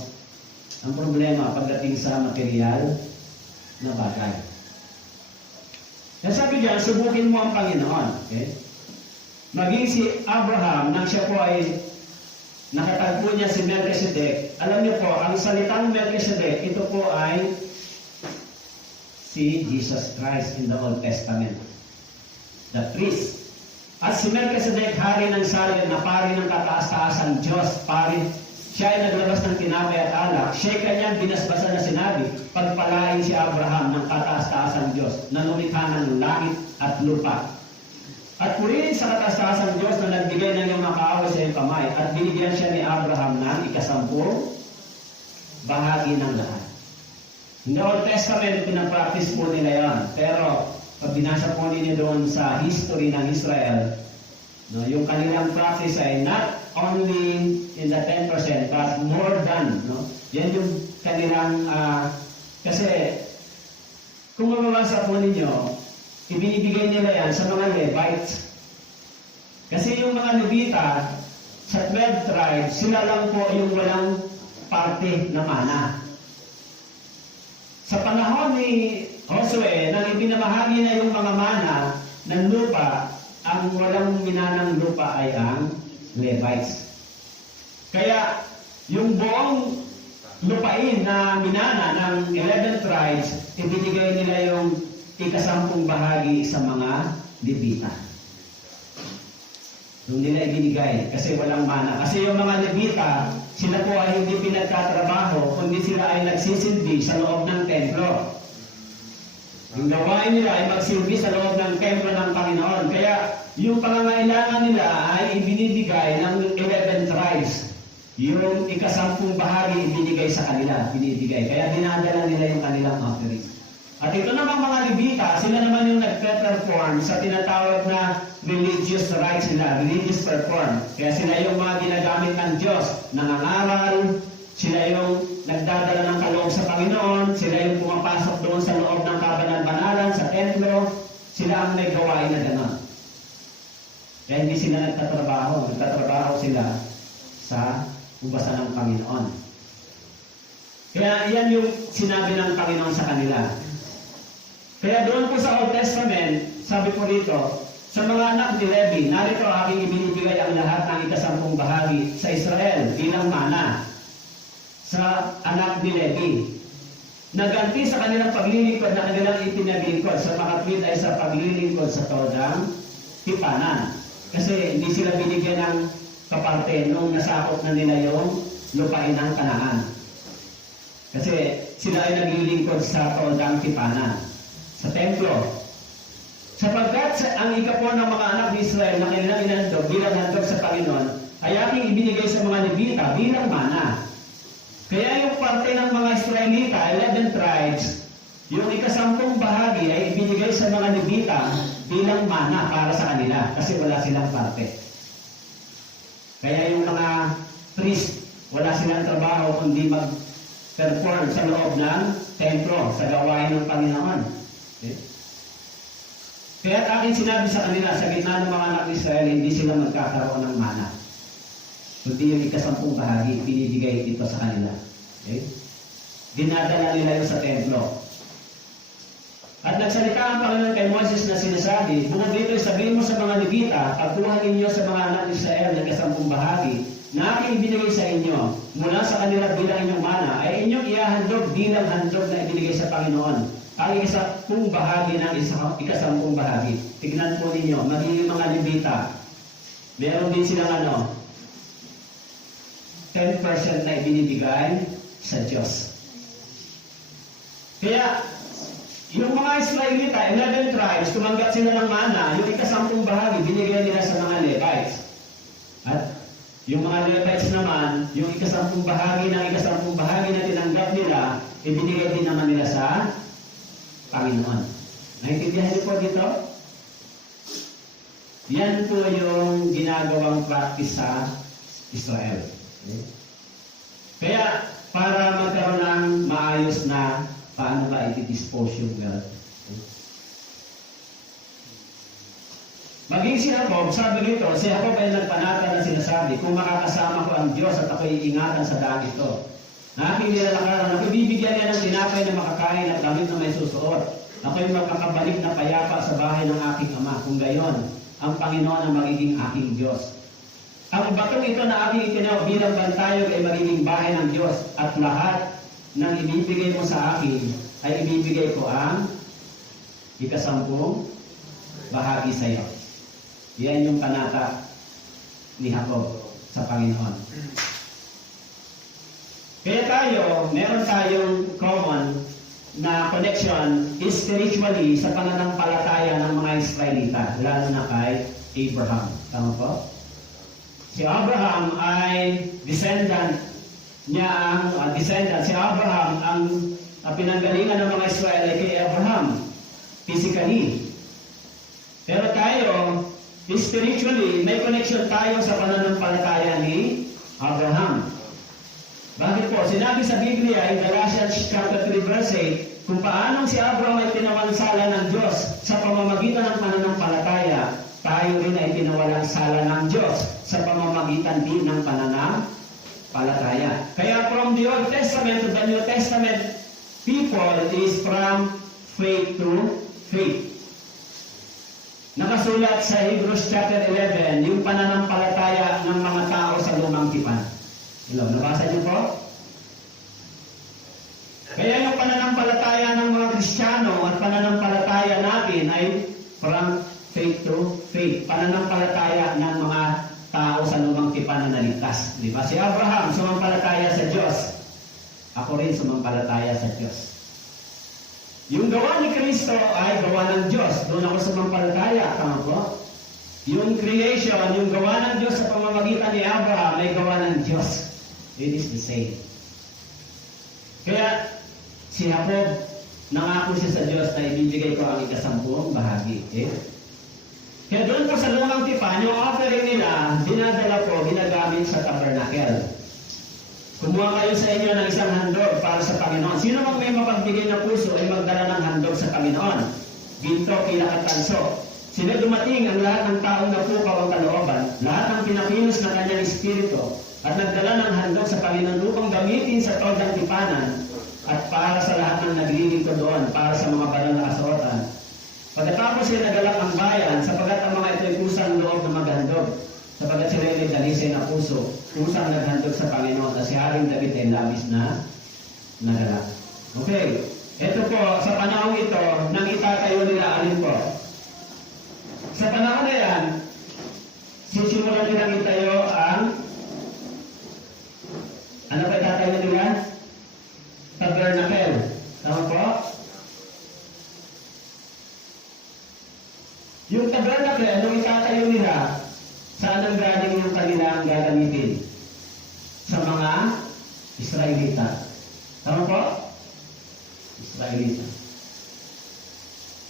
Ang problema pagdating sa material na bagay. Kaya sabi diyan, subukin mo ang Panginoon. Okay? Maging si Abraham, nang siya po ay nakatagpo niya si Melchizedek. Alam niyo po, ang salitang Melchizedek, ito po ay si Jesus Christ in the Old Testament. The priest. At si Melchizedek, hari ng Salem, na pari ng kataas-taasang Diyos, pari, siya ay naglabas ng tinapay at alak. Siya ay kanyang binasbasan na sinabi, pagpalain si Abraham ng kataas-taasang Diyos, na lumikha ng langit at lupa. At purihin sa kataas-taasang Diyos na nagbigay ng iyong makaaway sa iyong kamay, at binigyan siya ni Abraham ng ikasampung bahagi ng lahat. In the Old Testament, pinapractice po nila yan. Pero, pag binasa po ninyo doon sa history ng Israel, no, yung kanilang practice ay not only in the 10%, but more than. No? Yan yung kanilang, kasi, kung mababasa po ninyo, ibinibigay nila yan sa mga Levites. Kasi yung mga Levita, sa 12 tribes, sila lang po yung walang parte na mana. Sa panahon ni Josue, nang ibinamahagi na yung mga mana ng lupa, ang walang minanang lupa ay ang Levites. Kaya, yung buong lupain na minana ng 11 tribes, ibinigay nila yung ikasampung bahagi sa mga Levita. Yung nila ibinigay, kasi walang mana. Kasi yung mga Levita, sila po ay hindi pinagtatrabaho, kundi sila ay nagsisilbi sa loob ng templo. Yung gawain nila ay magsilbi sa loob ng templo ng Panginoon. Kaya yung pangangailangan nila ay ibinibigay ng 11 tribes. Yung ikasampung bahagi ibinigay sa kanila, binibigay. Kaya dinadala nila yung kanilang offering. At ito namang mga Levita, sila naman yung nagpe-perform sa tinatawag na religious rites nila, religious perform. Kaya sila yung mga ginagamit ng Diyos, nangangaral, sila yung nagdadala ng kaloob sa Panginoon, sila yung pumapasok doon sa loob ng kabanal-banalan, sa templo, sila ang may gawain na gano'n. Kaya hindi sila nagtatrabaho sila sa ubasan ng Panginoon. Kaya yan yung sinabi ng Panginoon sa kanila. Kaya doon po sa Old Testament, sabi po rito, sa mga anak ni Levi, narito aking ibinibigay ang lahat ng ikasampung bahagi sa Israel bilang mana sa anak ni Levi. Naganti sa kanilang paglilingkod na kanilang ipinaglingkod sa makatwid ay sa paglilingkod sa todang tipanan. Kasi hindi sila binigyan ng kaparte nung nasakop na nila yung lupain ng Kanaan. Kasi sila ay naglilingkod sa todang tipanan, sa templo. Sapagkat ang ikapo ng mga anak ni Israel na kanilang inandog bilang handog sa Panginoon ay aking ibinigay sa mga Levita bilang mana. Kaya yung parte ng mga Israelita, 11 tribes, yung ikasampung bahagi ay ibinigay sa mga Levita bilang mana para sa kanila kasi wala silang parte. Kaya yung mga priest, wala silang trabaho kundi mag-perform sa loob ng templo, sa gawain ng Panginoon. Okay? Kaya aking sinabi sa kanila, sa gitna ng mga anak ni Israel, hindi sila magkakaroon ng mana. Kundi yung ikasampung bahagi, binibigay ito sa kanila. Okay? Dinadala nila yun sa templo. At nagsalita ang Panginoon kay Moses na sinasabi, bukod dito, sabihin mo sa mga Levita, pagkuha ninyo sa mga anak ni Israel ng ikasampung bahagi, na aking ibinigay sa inyo, mula sa kanila bilang inyong mana, ay inyong iahandog bilang handog na ibinigay sa Panginoon. Ang ikasampung bahagi ng ikasampung bahagi. Tignan po ninyo, magiging mga Levita, meron din silang 10% na ibinibigay sa Diyos. Kaya, yung mga Israelita, 11 tribes, tumanggap sila ng mana, yung ikasampung bahagi, binigay nila sa mga Levites. At yung mga Levites naman, yung ikasampung bahagi ng ikasampung bahagi na tinanggap nila, ibinigay din naman nila sa Panginoon. Naintindihan niyo po dito? Yan po yung ginagawang practice sa Israel. Okay? Kaya, para magkaroon ng maayos na paano ba i-dispose yung wealth. Okay? Maging si Jacob, sabi nito, si Jacob ay nagpanata na sinasabi, kung makakasama ko ang Diyos at ako'y ingatan sa daan ito. Na aking nilalakaran, ako'y bibigyan niya ng tinapay na makakain at damit na may susuot. Ako'y magkakabalik na payapa sa bahay ng aking ama. Kung gayon, ang Panginoon ang magiging aking Diyos. Ang batong ito na aking itinaw bilang bantayog ay magiging bahay ng Diyos at lahat ng ibibigay mo sa akin ay ibibigay ko ang ikasampung bahagi sa iyo. Yan yung panata ni Jacob sa Panginoon. Kaya meron tayong common na connection spiritually sa pananampalataya ng mga Israelita, lalo na kay Abraham. Tama po? Si Abraham ay descendant niya si Abraham ang pinanggalingan ng mga Israel ay kay Abraham physically. Pero tayo, spiritually, may connection tayo sa pananampalataya ni Abraham. Bakit po? Sinabi sa Biblia in Galatians chapter 3 verse 8, kung paanong si Abraham ay pinawansala ng Diyos sa pamamagitan ng pananampalataya, tayo rin ay pinawalang sala ng Diyos sa pamamagitan din ng pananampalataya. Kaya from the Old Testament to the New Testament, people is from faith to faith. Nakasulat sa Hebrews chapter 11, yung pananampalataya ng mga tao sa lumang tipan. Hello, nabasa niyo po? Kaya yung pananampalataya ng mga Kristiyano at pananampalataya natin ay from faith to faith. Pananampalataya ng mga tao sa lumang tipan na naligtas. Di ba? Si Abraham, sumampalataya sa Diyos. Ako rin sumampalataya sa Diyos. Yung gawa ni Kristo ay gawa ng Diyos. Doon ako sumampalataya. Tama po? Yung creation, yung gawa ng Diyos sa pamamagitan ni Abraham ay gawa ng Diyos. It is the same. Kaya, si Jacob, nangako siya sa Diyos na ibibigay ko ang ikasampung bahagi. Okay? Kaya doon po sa lumang tipan, yung offering nila, dinadala po, ginagamit sa tabernacle. Kumuha kayo sa inyo ng isang handog para sa Panginoon. Sino mang may mapagbigay na puso ay magdala ng handog sa Panginoon? Ginto, pilak at tanso. Sila dumating ang lahat ng taong napukaw ang kalooban, lahat ng pinakilos na kanyang espiritu, at nagdala ng handog sa Panginoon upang gamitin sa todang tipanan at para sa lahat ng naglilingkod doon, para sa mga banal na kasuotan. Pagkatapos ay nagalak ang bayan, sapagat ang mga ito ay kusang loob na maghandog, sapagat sila ay dalisay na puso, kusang naghandog sa Panginoon, at si Haring David ay labis na nagalak. Okay, ito po, sa panahon ito, nang itatayo nila, alin po? Sa panahon na yan, sisimulan nilang itayo ang ano ba itatayo nila? Tabernacle. Tama po? Yung tabernacle, anong itatayo nila? Saan ang galing yung kanilang gagamitin? Sa mga Israelita. Tama po? Israelita.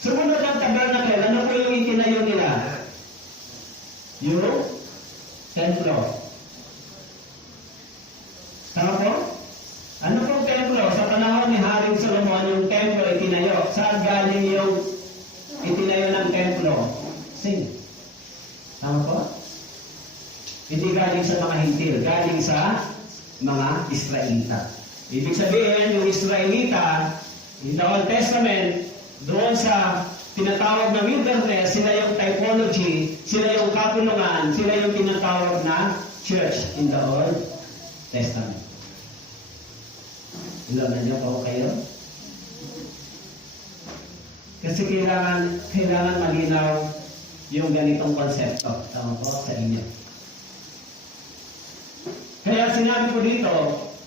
Sumunod ang tabernacle, ano po yung itinayo nila? Yung templo. Tama po? Ano pong templo? Sa panahon ni Haring Solomon, yung templo itinayo. Saan galing yung itinayo ng templo? Sing. Tama po? Hindi galing sa mga hintil, galing sa mga Israelita. Ibig sabihin, yung Israelita, in the Old Testament, doon sa tinatawag na wilderness, sila yung typology, sila yung kapulungan, sila yung tinatawag na church in the Old Testament. Ilan na niyo po kayo? Kasi kailangan malinaw yung ganitong konsepto. Tama po sa inyo. Kaya sinabi ko dito,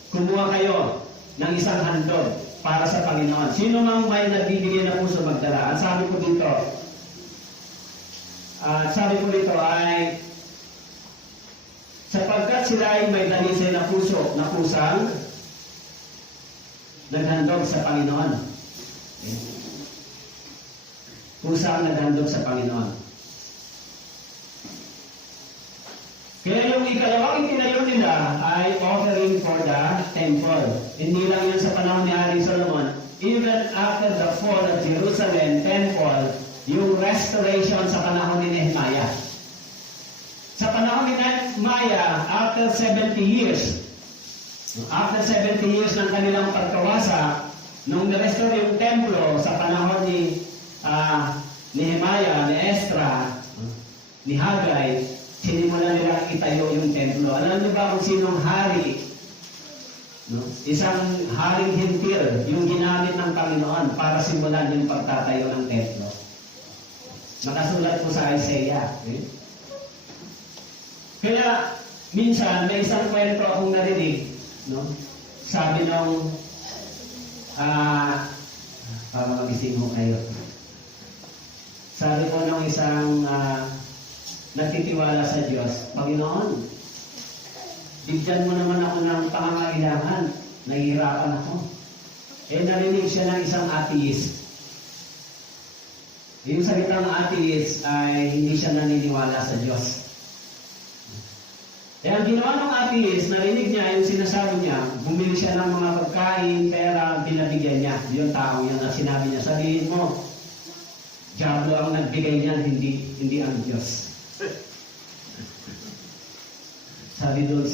kumuha kayo ng isang handog para sa Panginoon. Sino mang may nagbibigay na puso magdala. Ang sabi ko dito ay sapagkat sila ay may dalisay na puso na pusang naghandog sa Panginoon. Okay. Pusang naghandog sa Panginoon. Kaya yung ikalawang itinayo nila ay offering for the temple. Hindi lang yan sa panahon ni Haring Solomon. Even after the fall of Jerusalem temple, yung restoration sa panahon ni Nehemiah. Sa panahon ni Nehemiah, after 70 years ng kanilang pagkawasa, nung na-restore yung templo sa panahon ni Nehemiah, ni Ezra, ni Haggai, sinimulan nilang itayo yung templo. Alam niyo ba kung sinong hari? No? Isang haring hintil yung ginamit ng Panginoon para simulan yung pagtatayo ng templo. Nakasulat po sa Isaiah. Okay? Kaya, minsan, may isang kwento akong narinig, no? Sabi nung, para magising mo kayo. Sabi po nung isang nagtitiwala sa Diyos, Panginoon, bigyan mo naman ako ng pangangailangan, nahihirapan ako. Narinig siya ng isang atheist. Yung salitang atheist ay hindi siya naniniwala sa Diyos. Ang ginawa ng atheist, narinig niya yung sinasabi niya, bumili siya ng mga pagkain, pera, binabigyan niya. Yung taong yan na sinabi niya, sabihin mo, Diablo ang nagbigay niyan, hindi ang Diyos. Sabi nung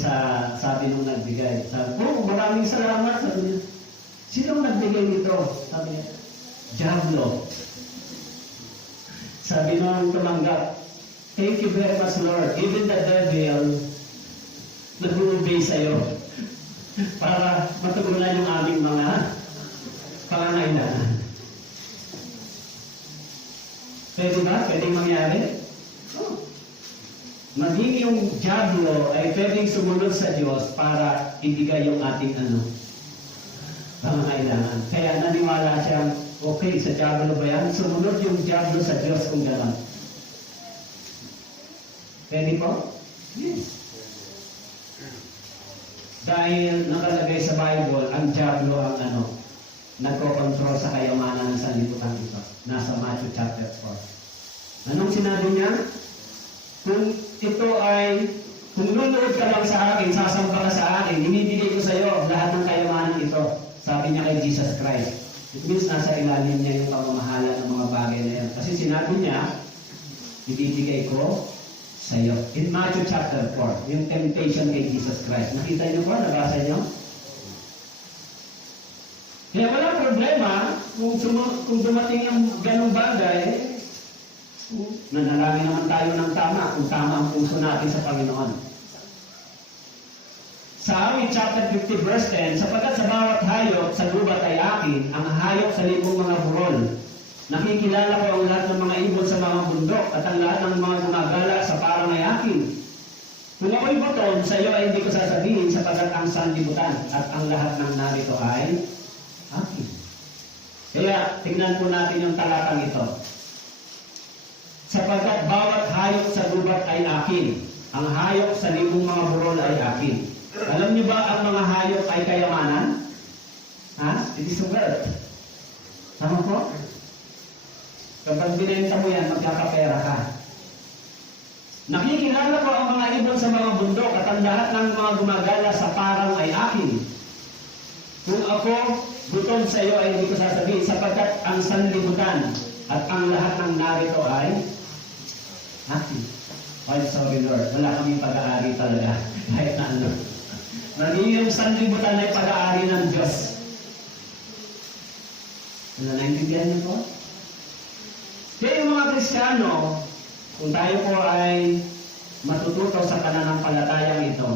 nagbigay, sabi, maraming salamat. Sabi niya, sinong nagbigay nito? Sabi niya, Diablo. Sabi nung tumanggap, thank you very much, Lord. Even the devil nag-obey sa'yo para matugunan yung aming mga pangangailangan. Pwede ba? Pwedeng mangyari? Maging yung Diablo ay pwedeng sumunod sa Diyos para ibigay yung ating pangangailangan. Kaya naniwala siyang, okay, sa Diablo ba yan? Sumunod yung Diablo sa Diyos kung gano'n. Pwede po? Yes. Dahil nakalagay sa Bible, ang Diablo ang nagko-control sa kayamanan ng sanlibutan ito. Nasa Matthew chapter 4. Anong sinabi niya? Kung luluod ka lang sa akin, sasamba ka sa akin, ibibigay ko sa iyo lahat ng kayamanan ito. Sabi niya kay Jesus Christ. It means nasa ilalim niya yung pamamahala ng mga bagay na yan. Kasi sinabi niya, ibibigay ko sa iyo. In Matthew chapter 4, yung temptation kay Jesus Christ. Nakita niyo po? Nabasa niyo? Kaya walang problema kung dumating ang ganong bagay, nanalangin naman tayo ng tama kung tama ang puso natin sa Panginoon. Sa Awit chapter 50 verse 10, sapagkat sa bawat hayop sa gubat ay akin, ang hayop sa libong mga burol. Nakikilala ko ang lahat ng mga ibon sa mga bundok at ang lahat ng mga gumagala sa parang ay akin. Kung ako'y buton, sa iyo ay hindi ko sasabihin sapagkat ang sanlibutan at ang lahat ng narito ay akin. Kaya tingnan po natin yung talatang ito. Sapagkat bawat hayop sa gubat ay akin. Ang hayop sa libong mga burol ay akin. Alam niyo ba ang mga hayop ay kayamanan? It is a wealth. Tama po? Kapag binenta mo yan, magkakapera ka. Nakikilala ko ang mga ibon sa mga bundok at ang lahat ng mga gumagala sa parang ay akin. Kung ako buton sa iyo ay hindi ko sasabihin sapagkat ang sanlibutan at ang lahat ng narito ay akin. I'm sorry Lord, wala kaming pag-aari talaga. Kahit na ano. Naging yung sanlibutan ay pag-aari ng Diyos. Naintindihan niyo po? Kaya yung mga Kristiyano, kung tayo po ay matututo sa pananampalatayang ito,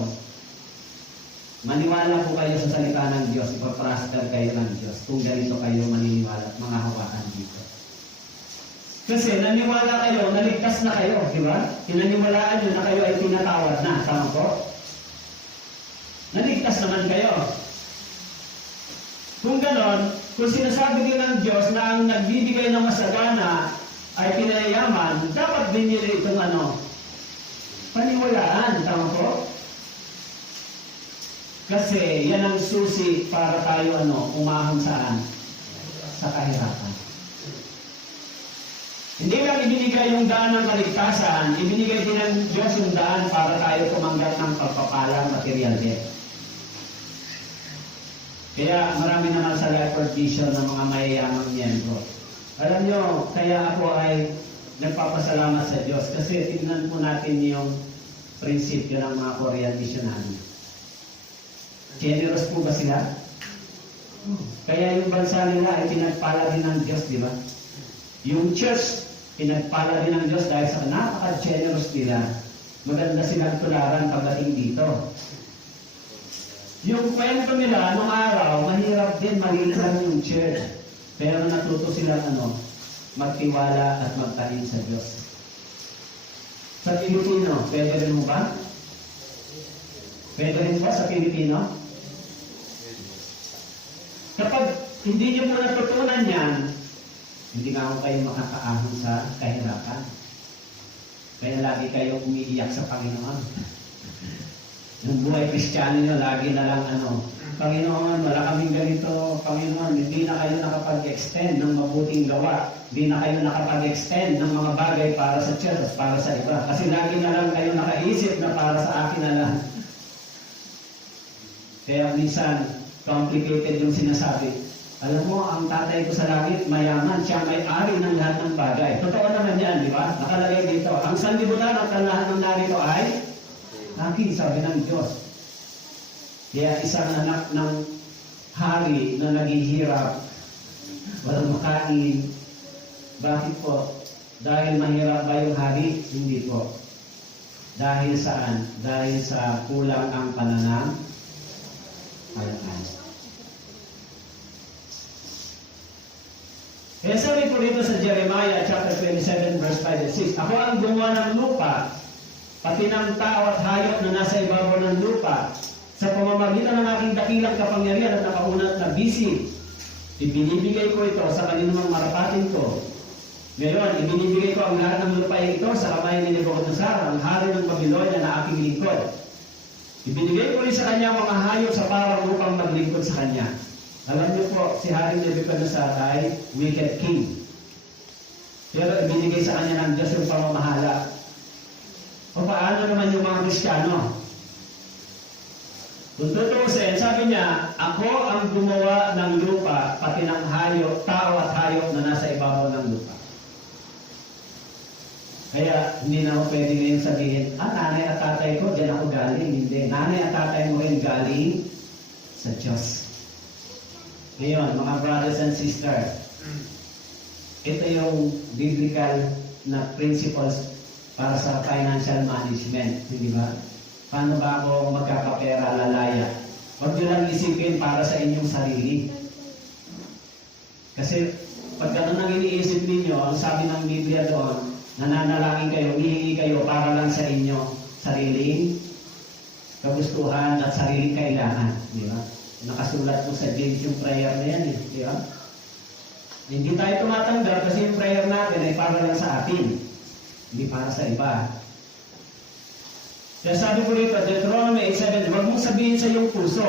maniwala po kayo sa salita ng Diyos, ipapraster kayo ng Diyos, kung ganito kayo maniniwala at mga hawakan dito. Kasi naniwala kayo, naligtas na kayo, di ba? Pinaniwalaan nyo na kayo ay tinatawad na, tama po? Naligtas naman kayo. Kung ganon, kung sinasabi din ng Diyos na ang nagbibigay ng masagana ay pinayayaman, dapat din nila itong paniwalaan, tama po? Kasi yan ang susi para tayo umahon saan? Sa kahirapan. Hindi lang ibinigay yung daan ng kaligtasan, ibinigay din ng Diyos yung daan para tayo tumanggap ng pagpapalang material din. Kaya marami naman sa life vision ng mga mayayamang miyembro. Alam nyo, kaya ako ay nagpapasalamat sa Diyos kasi tignan po natin yung prinsipyo ng mga Korean missionary. Generous po ba sila? Kaya yung bansa nila ay pinagpala din ng Diyos, di ba? Yung church, pinagpala din ng Diyos dahil sa napaka-generous nila. Maganda silang tularan pagdating dito. Yung kwento nila, nung araw, mahirap din, maliit lang yung church. Pero natuto silang magtiwala at magtanim sa Diyos. Sa Pilipino, pwede rin mo ba? Pwede rin ba sa Pilipino? Kapag hindi niyo po natutunan yan, hindi nga ako kayo makakaahon sa kahirapan. Kaya lagi kayo umiiyak sa Panginoon. Yung buhay Kristiyano nyo, lagi na lang Panginoon, wala kaming ganito. Panginoon, hindi na kayo nakapag-extend ng mabuting gawa. Hindi na kayo nakapag-extend ng mga bagay para sa church, para sa iba. Kasi lagi na lang kayo nakaisip na para sa akin na lang. Kaya minsan, complicated yung sinasabi. Alam mo, ang tatay ko sa langit, mayaman. Siya may-ari ng lahat ng bagay. Totoo naman yan, di ba? Nakalagay dito. Ang sanlibutan at ang lahat ng narito ay akin, sabi ng Diyos. Kaya isang anak ng hari na naghihirap, walang makain. Bakit po? Dahil mahirap ba yung hari? Hindi po. Dahil saan? Dahil sa kulang ang pananampalataya. Kaya sabi po dito sa Jeremiah chapter 27 verse 5 and 6, ako ang gumawa ng lupa, pati ng tao at hayop na nasa ibabaw ng lupa, sa pamamagitan ng aking dakilang kapangyarihan at nakaunat na bisig. Ibinibigay ko ito sa kaninumang marapatin ko. Ngayon, ibinibigay ko ang lahat ng lupain ito sa kamay ni Nebuchadnezzar, ang hari ng Babylonia na aking lingkod. Ibinigay ko rin sa kanya mga hayop sa parang upang maglingkod sa kanya. Alam niyo po, si Haring Nebuchadnezzar ay wicked king. Pero ibinigay sa kanya ng Diyos yung pamamahala. O paano naman yung mga Kristiyano? Kung tutuusin, sabi niya, ako ang gumawa ng lupa, pati ng hayop, tao at hayop na nasa ibabaw ng lupa. Kaya hindi na ako pwede ngayon sabihin, nanay at tatay ko, diyan ako galing. Hindi. Nanay at tatay mo rin galing sa Diyos. Ngayon, mga brothers and sisters, ito yung biblical na principles para sa financial management, hindi ba? Paano ba ako magkakapera, lalaya? Huwag nyo lang isipin para sa inyong sarili. Kasi pag ganun ang iniisip ninyo, ang sabi ng Biblia doon, nananalangin kayo, hihingi kayo para lang sa inyo, sariling kagustuhan at sariling kailangan. Di ba? Nakasulat po sa James yung prayer na yan. Di ba? Hindi tayo tumatanggap kasi yung prayer natin ay para lang sa atin. Hindi para sa iba. Kaya sabi ko rito, Deuteronomy 8:7, huwag mong sabihin sa iyong puso,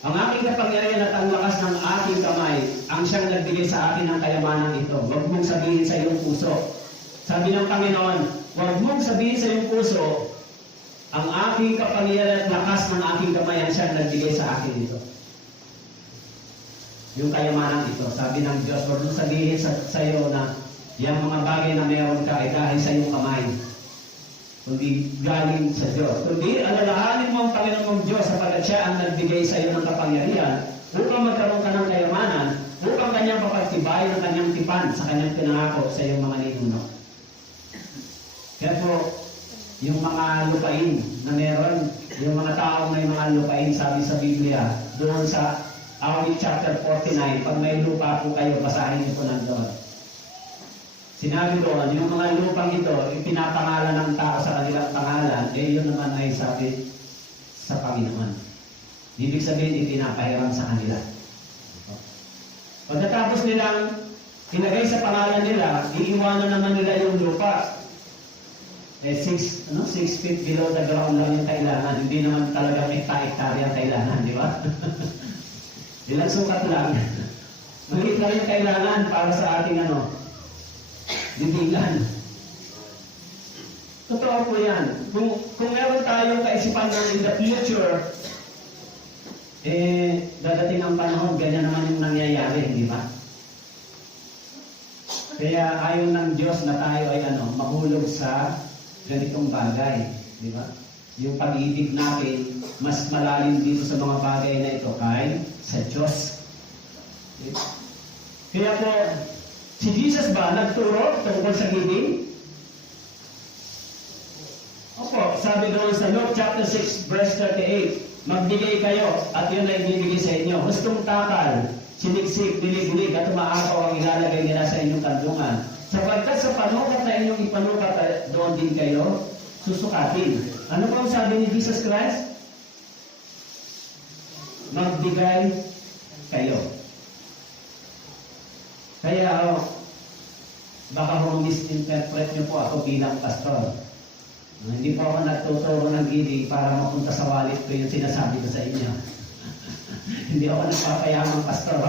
ang aking kapangyarihan at ang lakas ng aking kamay, ang siyang nagbigay sa akin ng kayamanan ito. Huwag mong sabihin sa iyong puso. Sabi ng Panginoon, huwag mong sabihin sa iyong puso, ang aking kapangyarihan at lakas ng aking kamay, ang siyang nagbigay sa akin ito. Yung kayamanan ito, sabi ng Diyos, huwag mong sabihin sa iyo na yung mga bagay na meron ka ay dahil sa iyong kamay. Kundi galing sa Diyos. Kundi alalahanin mo ang Panginoon mong Diyos sapagkat siya ang nagbigay sa iyo ng kapangyarihan upang magkaroon ka ng kayamanan, upang kanyang papagtibay ng kanyang tipan sa kanyang pinangako sa iyong mga ninuno. Kaya po, yung mga lupain na meron, yung mga taong may mga lupain, sabi sa Biblia, doon sa Awit chapter 49, pag may lupa po kayo, basahin niyo po nandoon. Sinabi doon, yung mga lupang ito, ipinapangalan ng tao sa kanilang pangalan, yun naman ay sabi sa Panginoon. Ibig sabihin, ipinapahiram sa kanila. Pagkatapos nilang ilagay sa pangalan nila, iiwanan naman nila yung lupa. 6 feet below the ground lang yung kailangan. Hindi naman talaga hektarya kailangan, di ba? Ilang sukat lang. Maliit lang yung kailangan para sa ating bibigan. Totoo po yan. Kung meron tayong kaisipan ng in the future, dadating ang panahon, ganyan naman yung nangyayari, di ba? Kaya ayaw ng Diyos na tayo ay mahulog sa ganitong bagay. Di ba? Yung pag-ibig natin, mas malalim dito sa mga bagay na ito kay sa Diyos. Okay? Kaya po, si Jesus ba nagturo tungkol sa giving? Opo, sabi doon sa Luke chapter 6 verse 38, magbigay kayo at yun ay ibibigay sa inyo. Hustong takal, siniksik, dilig-dilig at umaakaw ang ilalagay nila sa inyong kandungan. Sapagkat sa panukat na inyong ipanukat, doon din kayo susukatin. Ano po ang sabi ni Jesus Christ? Magbigay kayo. Kaya, baka misinterpret niyo po ako bilang pastor. Hindi po ako nagtuturo ng giving para mapunta sa wallet ko yung sinasabi ko sa inyo. Hindi ako nagpapayamang pastor.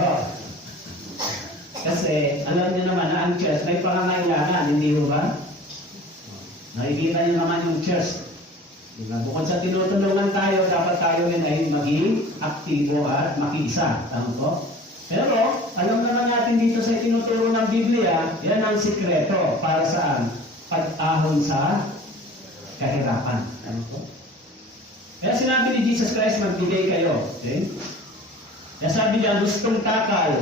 Kasi, alam niyo naman na ang church may pangangailangan, hindi ho ba? Nakikita niyo naman yung church. Diba? Bukod sa tinutulungan tayo, dapat tayo rin ay maging aktibo at makiisa. Tama po? Pero, alam naman natin dito sa tinuturo ng Biblia, yan ang sikreto para saan? Pag-ahon sa kahirapan. Tama po? Kaya sinabi ni Jesus Christ, magbigay kayo. Okay? Kaya sabi niya, gustong takal,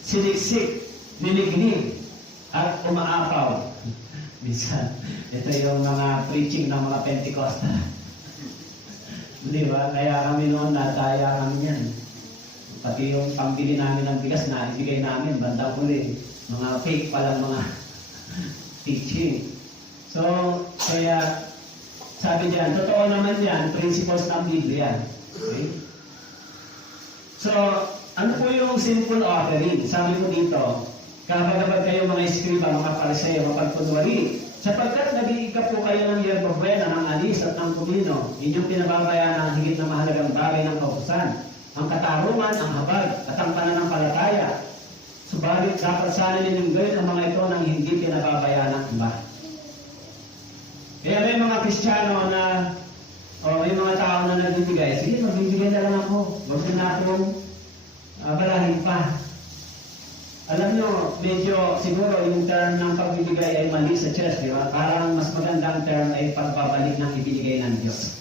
siniksik, nilignig, at umaapaw. Minsan, ito yung mga preaching ng mga Pentecostal. Di ba? Kaya kami noon, nataya kami yan. Pati yung pambili namin ng bigas na ibigay namin, bandang huli. Mga fake palang mga teaching. So, kaya, sabi diyan, totoo naman yan, principles ng Biblia. Okay? So, ano po yung simple offering? Sabi ko dito, kapag kayo mga eskriba, mga pariseo, mapagkunwari, sapagkat nag-iikap po kayo ng yerba buena, ng anis at ng kumino, inyong pinababayaan ang higit na mahalagang bagay ng kautusan, ang katarungan, ang habag, at ang pananampalataya. Subalit, dapat sana ninyong gawin ang mga ito nang hindi pinababayaan ng iba. Kaya may mga Kristiyano na, may mga tao na nagbibigay, sige, magbibigay na lang ako. Huwag na akong balahin pa. Alam nyo, medyo siguro yung term ng pagbibigay ay mali sa church, di ba? Parang mas magandang term ay pagbabalik ng ibinigay ng Diyos.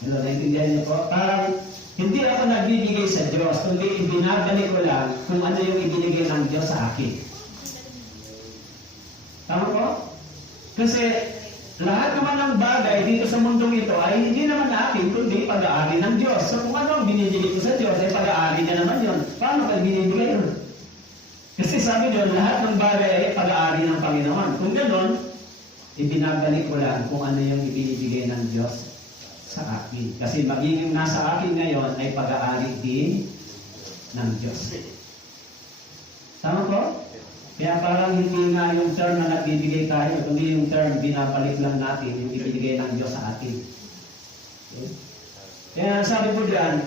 Hello, naintindihan niyo po? Parang hindi ako nagbibigay sa Diyos, kundi ibinabalik ko lang kung ano yung ibinigay ng Diyos sa akin. Tama po? Kasi lahat naman ng bagay dito sa mundong ito ay hindi naman akin, kundi pag-aari ng Diyos. So kung ano ang binibigay ko sa Diyos, ay pag-aari niya naman yun. Paano ka binibigay yun? Kasi sabi doon, lahat ng bagay ay pag-aari ng Panginoon. Kung gano'n, ibinabalik ko lang kung ano yung ibinibigay ng Diyos sa akin. Kasi magiging nasa akin ngayon ay pag-aari din ng Diyos. Tama po? Kaya parang hindi nga yung term na nagbibigay tayo, kundi yung term binabalik lang natin yung ibinigay ng Diyos sa atin. Okay? Kaya sabi po dyan,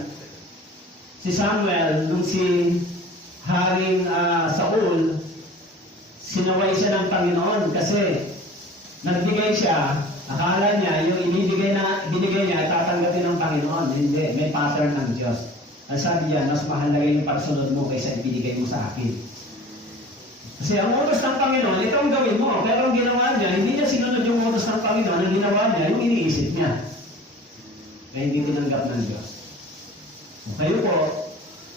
si Samuel, nung si Haring Saul, sinaway siya ng Panginoon kasi nagbigay siya, akala niya yung binigay niya tatanggapin ng Panginoon. Hindi, may pattern ng Diyos. At sabi niya, mas mahalaga yung pagsunod mo kaysa ibinigay mo sa akin. Kasi ang utos ng Panginoon, ito ang gawin mo. Pero ang ginawa niya, hindi niya sinunod yung utos ng Panginoon. Ang ginawa niya, yung iniisip niya. Kaya hindi tinanggap ng Diyos. So, kayo po,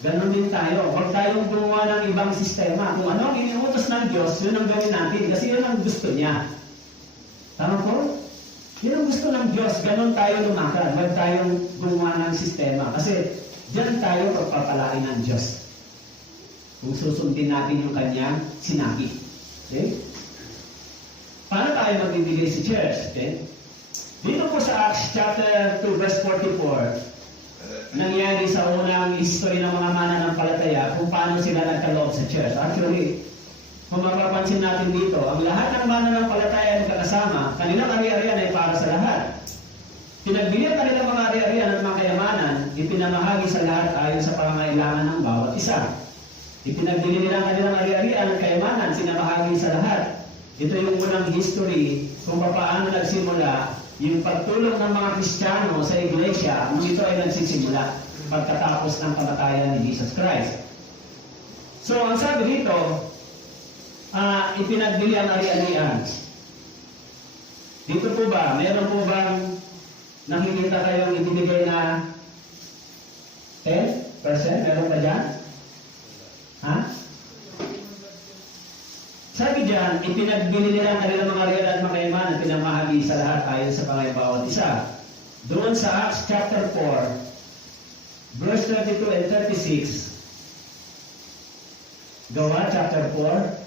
ganun din tayo. Huwag tayong gumawa ng ibang sistema. Kung ano ang iniutos ng Diyos, yun ang gawin natin. Kasi yun ang gusto niya. Tama po? Yun ang gusto ng Diyos. Ganun tayo lumakad. Huwag tayong gumawa ng sistema. Kasi diyan tayo pagpapalain ng Diyos. Kung susundin natin yung kanyang sinabi. Okay? Paano tayo magbibigay sa church? Okay? Dito po sa Acts chapter 2 verse 44, nangyari sa unang history ng mga mananampalataya kung paano sila nagkaloob sa church. Actually, kung mapapansin natin dito, ang lahat ng mananampalataya nagkakasama, kanilang ari-arian ay para sa lahat. Pinagbili ang kanilang mga ari-arian at mga kayamanan, ipinamahagi sa lahat ayon sa pangangailangan ng bawat isa. Ipinagbili nila ang kanilang ari-arian at kayamanan, sinamahagi sa lahat. Ito yung unang history kung paano nagsimula yung pagtulong ng mga Kristiyano sa iglesia nung ito ay nagsisimula pagkatapos ng kamatayan ni Jesus Christ. So, ang sabi dito, ipinagbili ang ari-arian. Dito po ba, meron po bang nakikita kayong ibinigay na 10%? Meron ba dyan? Ha? Sabi dyan, ipinagbili nila ang kanilang mga arian at mga kayamanan, pinamahagi sa lahat ayon sa pangay bawat isa. Doon sa Acts chapter 4, verse 32 and 36, Gawa chapter 4,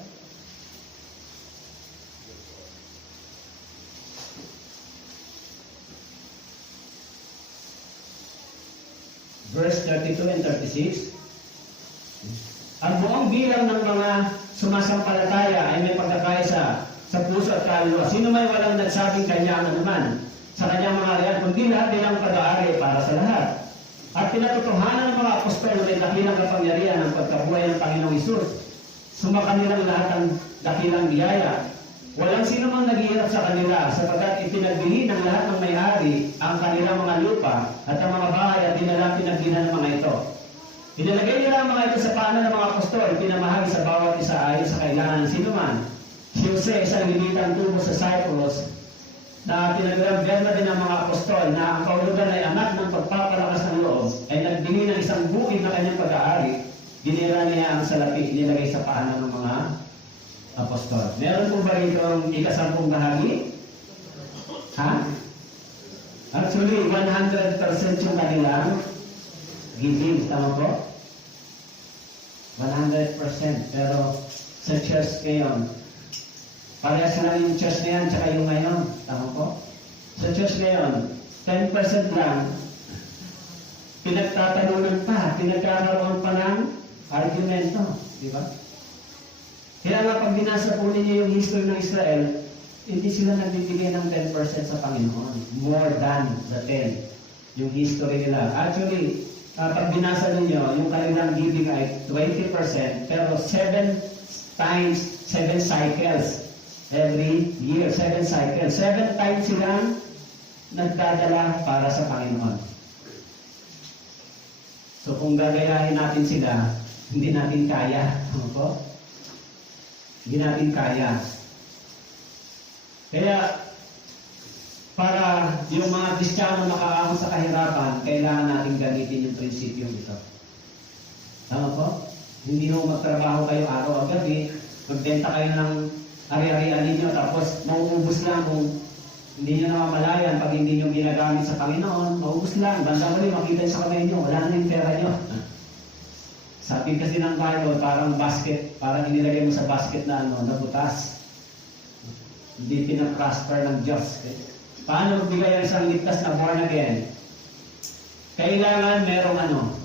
verse 32 and 36. Ang buong bilang ng mga sumasampalataya ay may pagkakaisa sa puso at kaluluwa. Sino may walang nagsabing kanya ang anuman sa kanyang mga arian, kundi lahat nilang pag-aari para sa lahat. At pinatutuhanan ng mga apostol na may dakilang kapangyarihan ng pagkabuhay ng Panginoong Hesus. Sumakanilang lahat ang dakilang biyaya. Walang sino mang naghihirap sa kanila, sapagkat ipinagbili ng lahat ng may-ari ang kanilang mga lupa at ang mga bahay at dinala pinagbihan ng mga ito. Inilagay nila ang mga ito sa paanan ng mga apostol, pinamahagi sa bawat isa ayon sa kailangan ng sinuman. Si Jose, isang lilitang tubo sa Cyprus, na pinag-gobyerno din ng mga apostol, na ang kahulugan ay anak ng pagpapalakas ng loob, ay nagbili ng isang bukid na kanyang pag-aari, dinira niya ang salapi, inilagay sa paanan ng mga apostol. Meron po ba rito ang ikasampung bahagi? Ha? Actually, 100% yung kanilang giving. Tama po? 100%. Pero sa church ngayon, parehas lang yung church na yan, tsaka yung ngayon. Tama po? Sa church ngayon, 10% lang, pinagtatalunan pa, pinagkakaroon pa ng argumento. Di ba? Kaya nga pag binasa po ninyo yung history ng Israel, hindi sila nagbibigay ng 10% sa Panginoon. More than the 10. Yung history nila. Actually, pag binasa ninyo, yung kanilang giving ay 20%, pero 7 times, 7 cycles every year. 7 cycles. 7 times silang nagdadala para sa Panginoon. So kung gagayahin natin sila, hindi natin kaya. Ano po? Hindi natin kaya. Kaya, para yung mga Kristiyano makaahon sa kahirapan, kailangan natin gamitin yung prinsipyo ito. Tama po? Hindi mo magtrabaho kayo araw o gabi, magbenta kayo ng ari-arian ninyo, tapos mauubos lang kung hindi nyo namamalayan pag hindi nyo ginagamit sa Panginoon, mauubos lang. Banda mo rin, makita sa kamay nyo, wala na yung pera nyo. Sabi kasi ng Bible, parang basket, parang inilagay mo sa basket na nabutas. Hindi pinaprosper ng Diyos. Paano magbigay ang isang ligtas na born again? Kailangan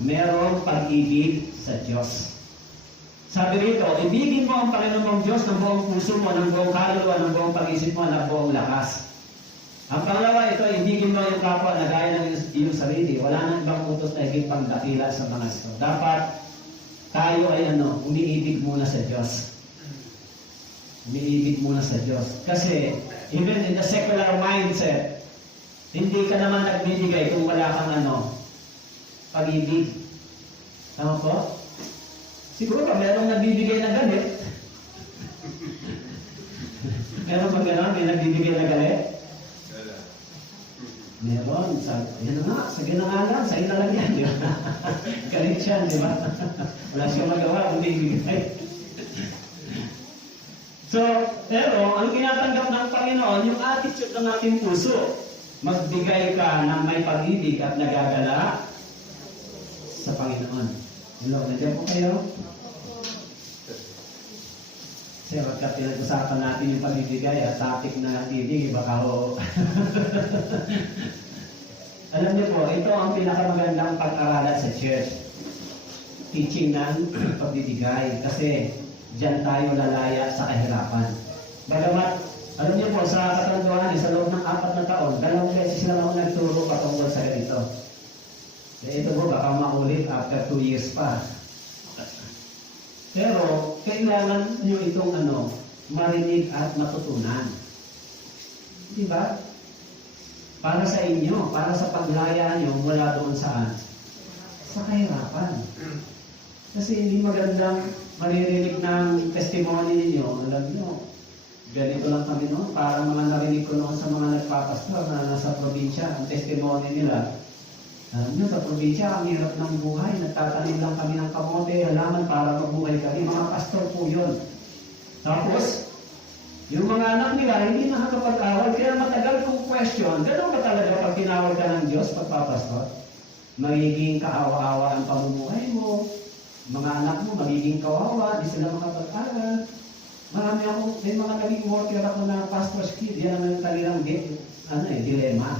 merong pag-ibig sa Diyos. Sabi rito, ibigin mo ang Panginoon mong Diyos ng buong puso mo, ng buong kaluluwa, ng buong pag-isip mo, ng buong lakas. Ang pangalawa, ito, ibigin mo yung kapwa na gaya ng iyong sarili. Wala nang ibang utos na higit pang dakila sa mga ito. Dapat tayo ay umiibig muna sa Diyos. Umiibig muna sa Diyos. Kasi, even in the secular mindset, hindi ka naman nagbibigay kung wala kang pag-ibig. Tama po? Siguro pa, merong nagbibigay na galit. Meron ba gano'n? May nagbibigay na galit? Meron. Yan na nga. Sige na nga lang. Sa'yo na lang yan. Di ba? Galit siya. Di ba? Wala siyang magawa. Bumibigay. So, pero, ang tinatanggap ng Panginoon, yung attitude ng ating puso. Magbigay ka ng may pag-ibig at nagagala sa Panginoon. Hello, nandiyan po kayo? Kasi pagka pinag-usapan natin yung pag-ibigay at topic na ibig, baka ho. Alam niyo po, ito ang pinakamagandang pag-aralan sa church. Teaching ng pagbibigay. Kasi diyan tayo lalaya sa kahirapan. Bagamat, alam niyo po, sa katanduan, sa loob ng 4 na taon, 2 beses sila ako nagturo patungkol sa ganito. Ito po, baka maulit after 2 years pa. Pero, kailangan nyo itong marinig at matutunan. Di ba? Para sa inyo, para sa paglaya nyo mula doon saan? Sa kahirapan. Kasi hindi magandang maririnig ng testimony ninyo. Alam nyo, ganito lang kami noon. Parang mga narinig ko noon sa mga nagpapastor na nasa probinsya. Ang testimony nila, alam nyo, sa probinsya, ang hirap ng buhay. Nagtatanim lang kami ng kamote, halaman para mabuhay kami. Mga pastor po yun. Tapos, yung mga anak nila, hindi nakakapag-awal. Kaya matagal kong question, gano'n ba talaga pag tinawag ka ng Diyos, pagpapastor? Magiging kaawa-awa ang pamumuhay mo. Mga anak mo, magiging kawawa, di sila makapag-aral. May mga naging worker ako na pastor's kid, yan ang kanilang dilemma.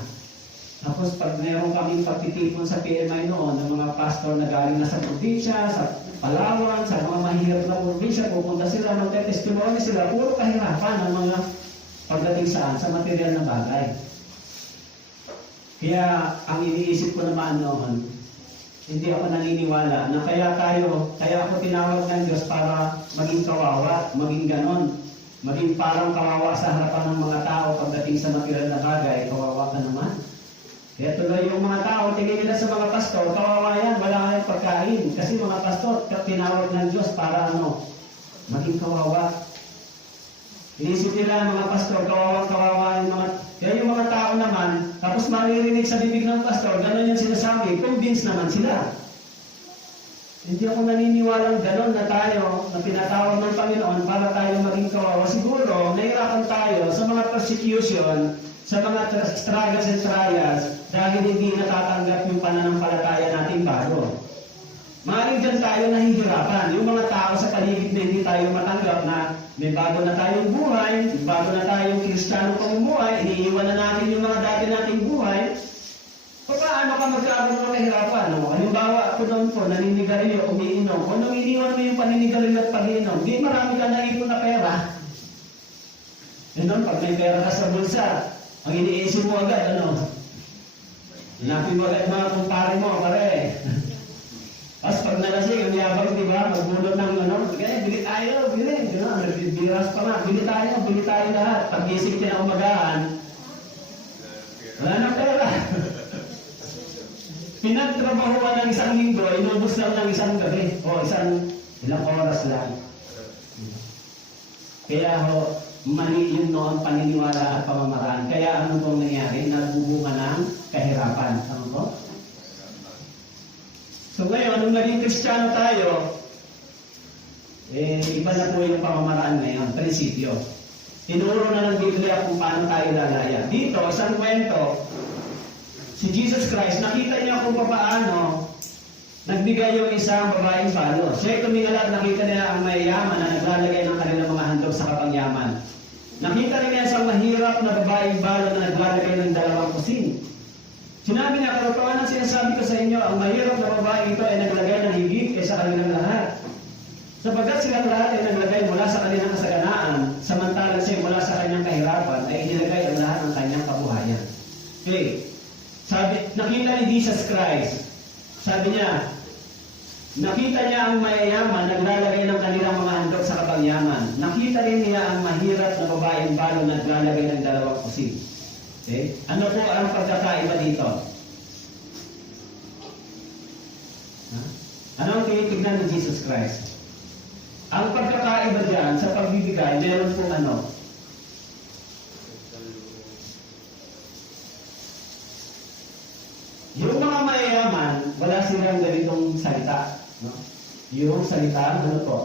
Tapos pag meron kaming pagtitipon sa PMI noon, ng mga pastor na galing na sa probinsya, sa Palawan, sa mga mahirap na probinsya, pupunta sila, magte-testimony sila, puro kahirapan ang mga pagdating saan, sa material na bagay. Kaya ang iniisip ko naman noon, hindi ako naniniwala na kaya ako tinawag ng Diyos para maging kawawa, maging ganon, maging parang kawawa sa harapan ng mga tao pagdating sa material na bagay, kawawa ka naman. Kaya tuloy yung mga tao, tingin nila sa mga pastor, kawawa yan, wala kayong pagkain. Kasi mga pastor, tinawag ng Diyos para maging kawawa. Inisip nila mga pastor, kawawa yung mga... Kaya yung mga tao naman, tapos maririnig sa bibig ng pastor, gano'n yung sinasabi, convinced naman sila. Hindi ako naniniwalang gano'n na tayo, na pinatawag ng Panginoon para tayo maging kawawa. Siguro, nahirapan tayo sa mga persecution, sa mga struggles and trials, dahil hindi natatanggap yung pananampalataya natin bago. Maaaring dyan tayo nahihirapan. Yung mga tao sa paligid na hindi tayo matanggap na may bago na tayong buhay, bago na tayong Kristiyano pamumuhay, iniiwan na natin yung mga dati nating buhay, paano ka magkaroon ng kahirapan? Halimbawa, ako doon po, naninigarilyo, umiinom. Kung nung iniwan mo yung paninigarilyo at pag-iinom, di marami ka naipon na pera. Yun doon, pag may pera ka sa bulsa, ang iniisip mo agad, hinapin mo agad mga kumpare mo, pare. Tapos pag nalasing, ang yabang, di ba, magbulot ng kaya bili tayo, biras pa nga, bili tayo lahat. Pag gising na umagahan, wala na pera. Pinagtrabahuan ng isang linggo, inubos lang ng isang gabi, o ilang oras lang. Kaya mali yun ang paniniwala at pamamaraan. Kaya ano pong nangyari? Nagbubunga ng kahirapan. Ano po? So ngayon, nung naging Kristiyano tayo, iba na po yung pamamaraan ngayon, prinsipyo. Tinuro na ng Biblia kung paano tayo lalaya. Dito, isang kwento, si Jesus Christ, nakita niya kung paano nagbigay yung isang babaeng balo. Siya'y tumingala at nakita niya ang mayayaman na naglalagay ng kanilang mga handog sa kapangyaman. Nakita rin niya isang mahirap na babaeng balo na naglalagay ng 2 kusing. Sinabi niya, katotohanan sinasabi ko sa inyo, ang mahirap na babae ito ay naglagay ng higit kaysa kanilang lahat. Sapagkat silang lahat ay naglagay mula sa kanilang kasaganaan, samantalang siya mula sa kanyang kahirapan ay inilagay ang lahat ng kanyang kabuhayan. Okay. Nakita ni Jesus Christ, sabi niya, nakita niya ang mayayaman naglalagay ng kanilang mga handog sa kapangyaman. Nakita rin niya ang mahirap na babaeng balo naglalagay ng 2 kusing. Okay? Ano po ang pagkakaiba dito? Ano ang tinitignan ni Jesus Christ? Ang pagkakaiba dyan sa pagbibigay, meron po yung mga mayayaman, wala silang ganitong salita. No? Yung salita, ano po?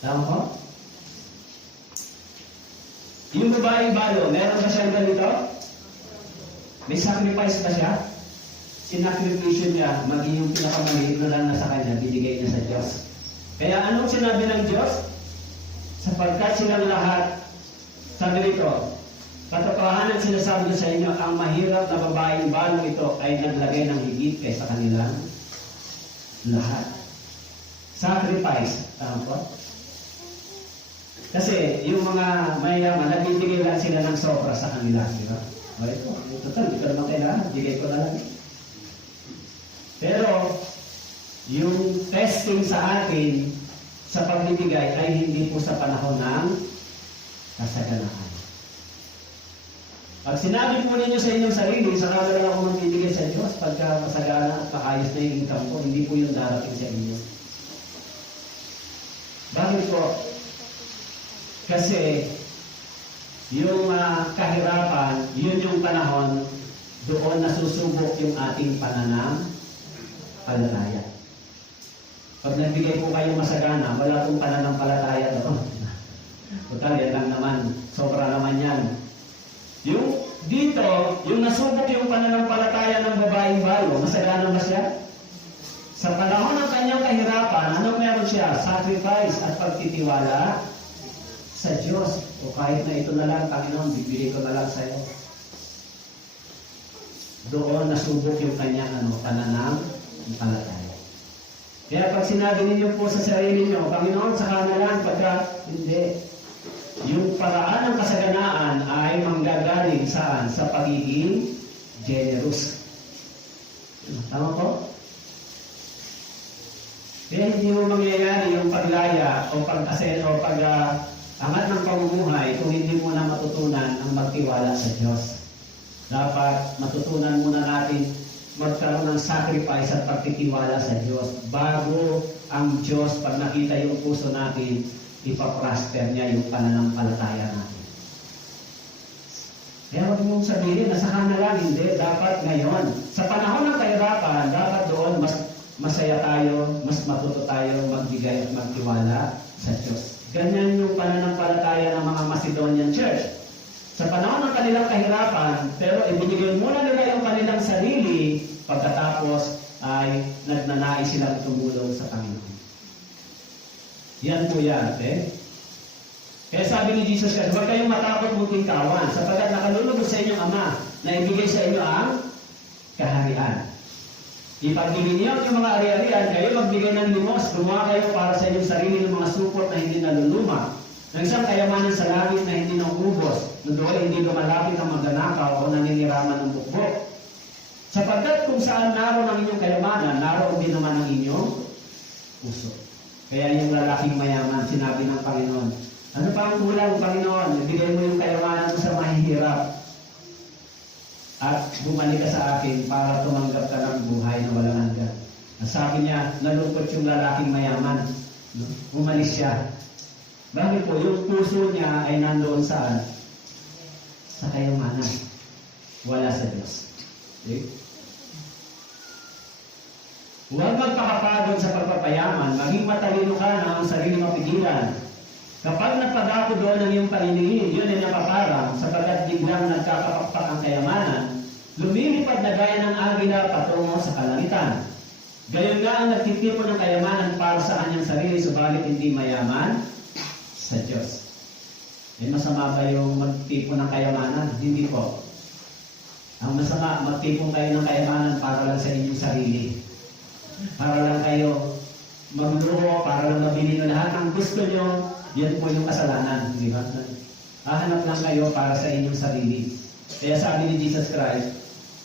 Tama po? Yung babaeng balo, meron ba siyang ganito? May sacrifice ba siya? Sinakripisyo niya, maging yung pinakamaliit na lang na sa kanya, binigay niya sa Diyos. Kaya anong sinabi ng Diyos? Sapagkat silang lahat, sabi rito, katotohanan sinasabi ko sa inyo, ang mahirap na babaeng balo ito ay naglagay ng higit kaysa kanilang lahat. Sacrifice. Tama po? Kasi yung mga mayayaman, nagbibigay lang sila ng sobra sa kanila. Di ba? O ito, total, hindi ko naman kailangan. Bigay ko na lang. Pero, yung testing sa atin sa pagbibigay ay hindi po sa panahon ng kasaganaan. Pag sinabi po ninyo sa inyong sarili, saka na lang ako magbibigay sa Diyos pagka masagana at maayos na yung income ko, hindi po yung darating sa inyo. Bakit po? Kasi yung kahirapan, yun yung panahon doon nasusubok yung ating pananampalataya. Pag nagbigay po kayo masagana, wala pong pananampalataya doon. Total, yan lang naman. Sobra naman yan. Yung dito, yung nasubok yung pananampalataya ng babaeng balo, masagana ba siya? Sa panahon ng kanyang kahirapan, ano meron siya? Sacrifice at pagtitiwala sa Diyos. O kahit na ito na lang, Panginoon, bibigay ko na lang sa iyo. Doon nasubok yung kanyang pananampalataya. Kaya pag sinabi ninyo po sa sarili niyo, Panginoon, saka na lang, pagka hindi. Yung paraan ng kasaganaan ay manggagaling saan? Sa pagiging generous. Tama po? Kaya hindi mo mangyayari yung paglaya o angat ng pamumuhay kung hindi mo na matutunan ang magtiwala sa Diyos. Dapat matutunan muna natin magkaroon ng sacrifice at pagtitiwala sa Diyos bago ang Diyos, pag nakita yung puso natin, ipaprosper niya yung pananampalataya natin. Kaya huwag mong sabihin, nasaka na lang, hindi. Dapat ngayon. Sa panahon ng kahirapan, dapat doon mas masaya tayo, mas matuto tayo magbigay at magtiwala sa Diyos. Ganyan yung pananampalataya ng mga Macedonian Church. Sa panahon ng kanilang kahirapan, pero ibinigay muna nila yung kanilang sarili, pagkatapos ay nagnanais silang tumulong sa Panginoon. Yan po yan, okay? Kaya sabi ni Jesus Christ, huwag kayong matakot munting kawan, sapagkat nakalulugod sa inyong Ama na ibigay sa inyo ang kaharian. Ipagbigay niyo yung mga ari-arian, kayo magbigay ng limos, gumawa kayo para sa inyong sarili ng mga supot na hindi naluluma, ng isang kayamanan sa langit na hindi naubos, na doon hindi lumalapit ang magnanakaw o naniniraman ng bukbok. Sapagkat kung saan naroon ang inyong kayamanan, naroon din naman ang inyong puso. Kaya yung lalaking mayaman, sinabi ng Panginoon, ano pa ang kulang, Panginoon? Ibigay mo yung kayamanan mo sa mahihirap. At bumalik ka sa akin para tumanggap ka ng buhay na walang hanggan. Sabi niya, nalungkot yung lalaking mayaman. Umalis siya. Bakit po? Yung puso niya ay nandoon saan? Sa kayamanan. Wala sa Diyos. Okay? Huwag magpakapagod sa pagpapayaman, maging matalino ka na ang sarili mapigilan. Kapag nagpadako doon ang iyong paniningin, yun ay napaparang, sapagkat biglang nagkakapakpak ang kayamanan, lumilipad na gaya ng agila patungo sa kalangitan. Gayon nga ang nagtitipon ng kayamanan para sa kanyang sarili, subalit hindi mayaman sa Diyos. Eh, masama ba yung magtipon ng kayamanan? Hindi po. Ang masama, magtipon kayo ng kayamanan para lang sa inyong sarili. Para lang kayo magluho, para lang mabili nyo lahat ang gusto nyo, yan po yung kasalanan, di ba? Hahanap lang kayo para sa inyong sarili. Kaya sabi ni Jesus Christ,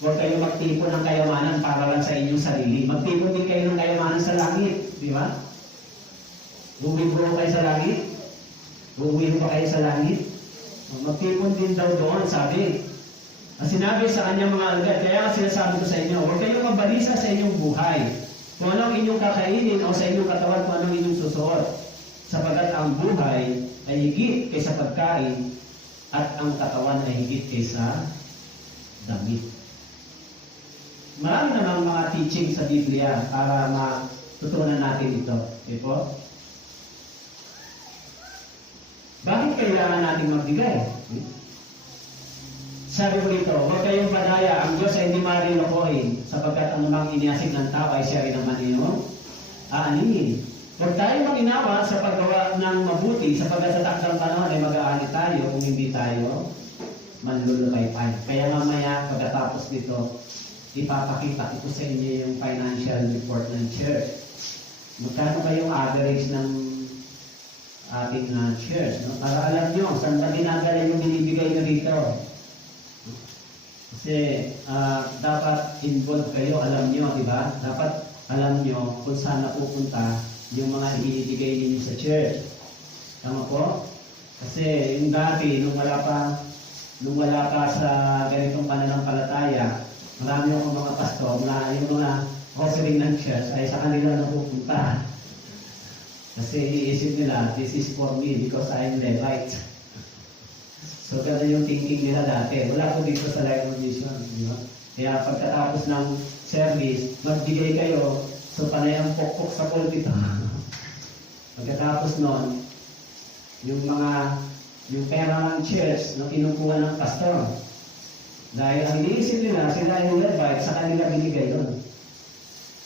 huwag kayo magtipon ng kayamanan para lang sa inyong sarili. Magtipon din kayo ng kayamanan sa langit, di ba? Bumiburo kayo sa langit? Uuwi pa kayo sa langit? Magtipon din daw doon, sabi. Ang sinabi sa kanyang mga alagad, kaya sinasabi ko sa inyo, huwag kayong mabalisa sa inyong buhay. Kung anong inyong kakainin o sa inyong katawan, kung anong inyong susuot. Sapagkat ang buhay ay higit kaysa pagkain at ang katawan ay higit kaysa damit. Marami namang mga teaching sa Biblia para matutunan natin ito. Okay po? Bakit kailangan natin magbigay? Sabi ko dito, huwag kayong padaya, ang Diyos ay hindi marilokohin, sapagkat anumang iniasig ng tao ay siya rin naman iyong aaningin. Huwag tayo maginawa sa paggawa ng mabuti, sapagkat sa takdang panahon ay mag-aani tayo kung hindi tayo manlulupay-pay. Kaya mamaya, pagkatapos nito, ipapakita ko sa inyo yung financial report ng church. Magkano kayong average ng ating church? No? Para alam nyo, saan ba dinadala yung binibigay nyo dito? Kasi dapat involved kayo, alam nyo, di ba? Dapat alam nyo kung saan napupunta yung mga ibinibigay ninyo sa church. Tama po? Kasi yung dati, nung wala pa nung wala pa sa ganitong pananampalataya, marami akong mga pastor na yung mga offering ng church ay sa kanila napupunta. Kasi iisip nila, this is for me because I'm Levite. So, gano'n yung thinking nila dati. Wala po dito sa Life of Mission. Di ba? Kaya pagkatapos ng service, magbigay kayo, so panay ang pokpok sa pulpito. Pagkatapos nun, yung pera ng church na kinukuha ng pastor. Dahil ang iniisip nila, sila yung Levite, sa kanila binigay yun.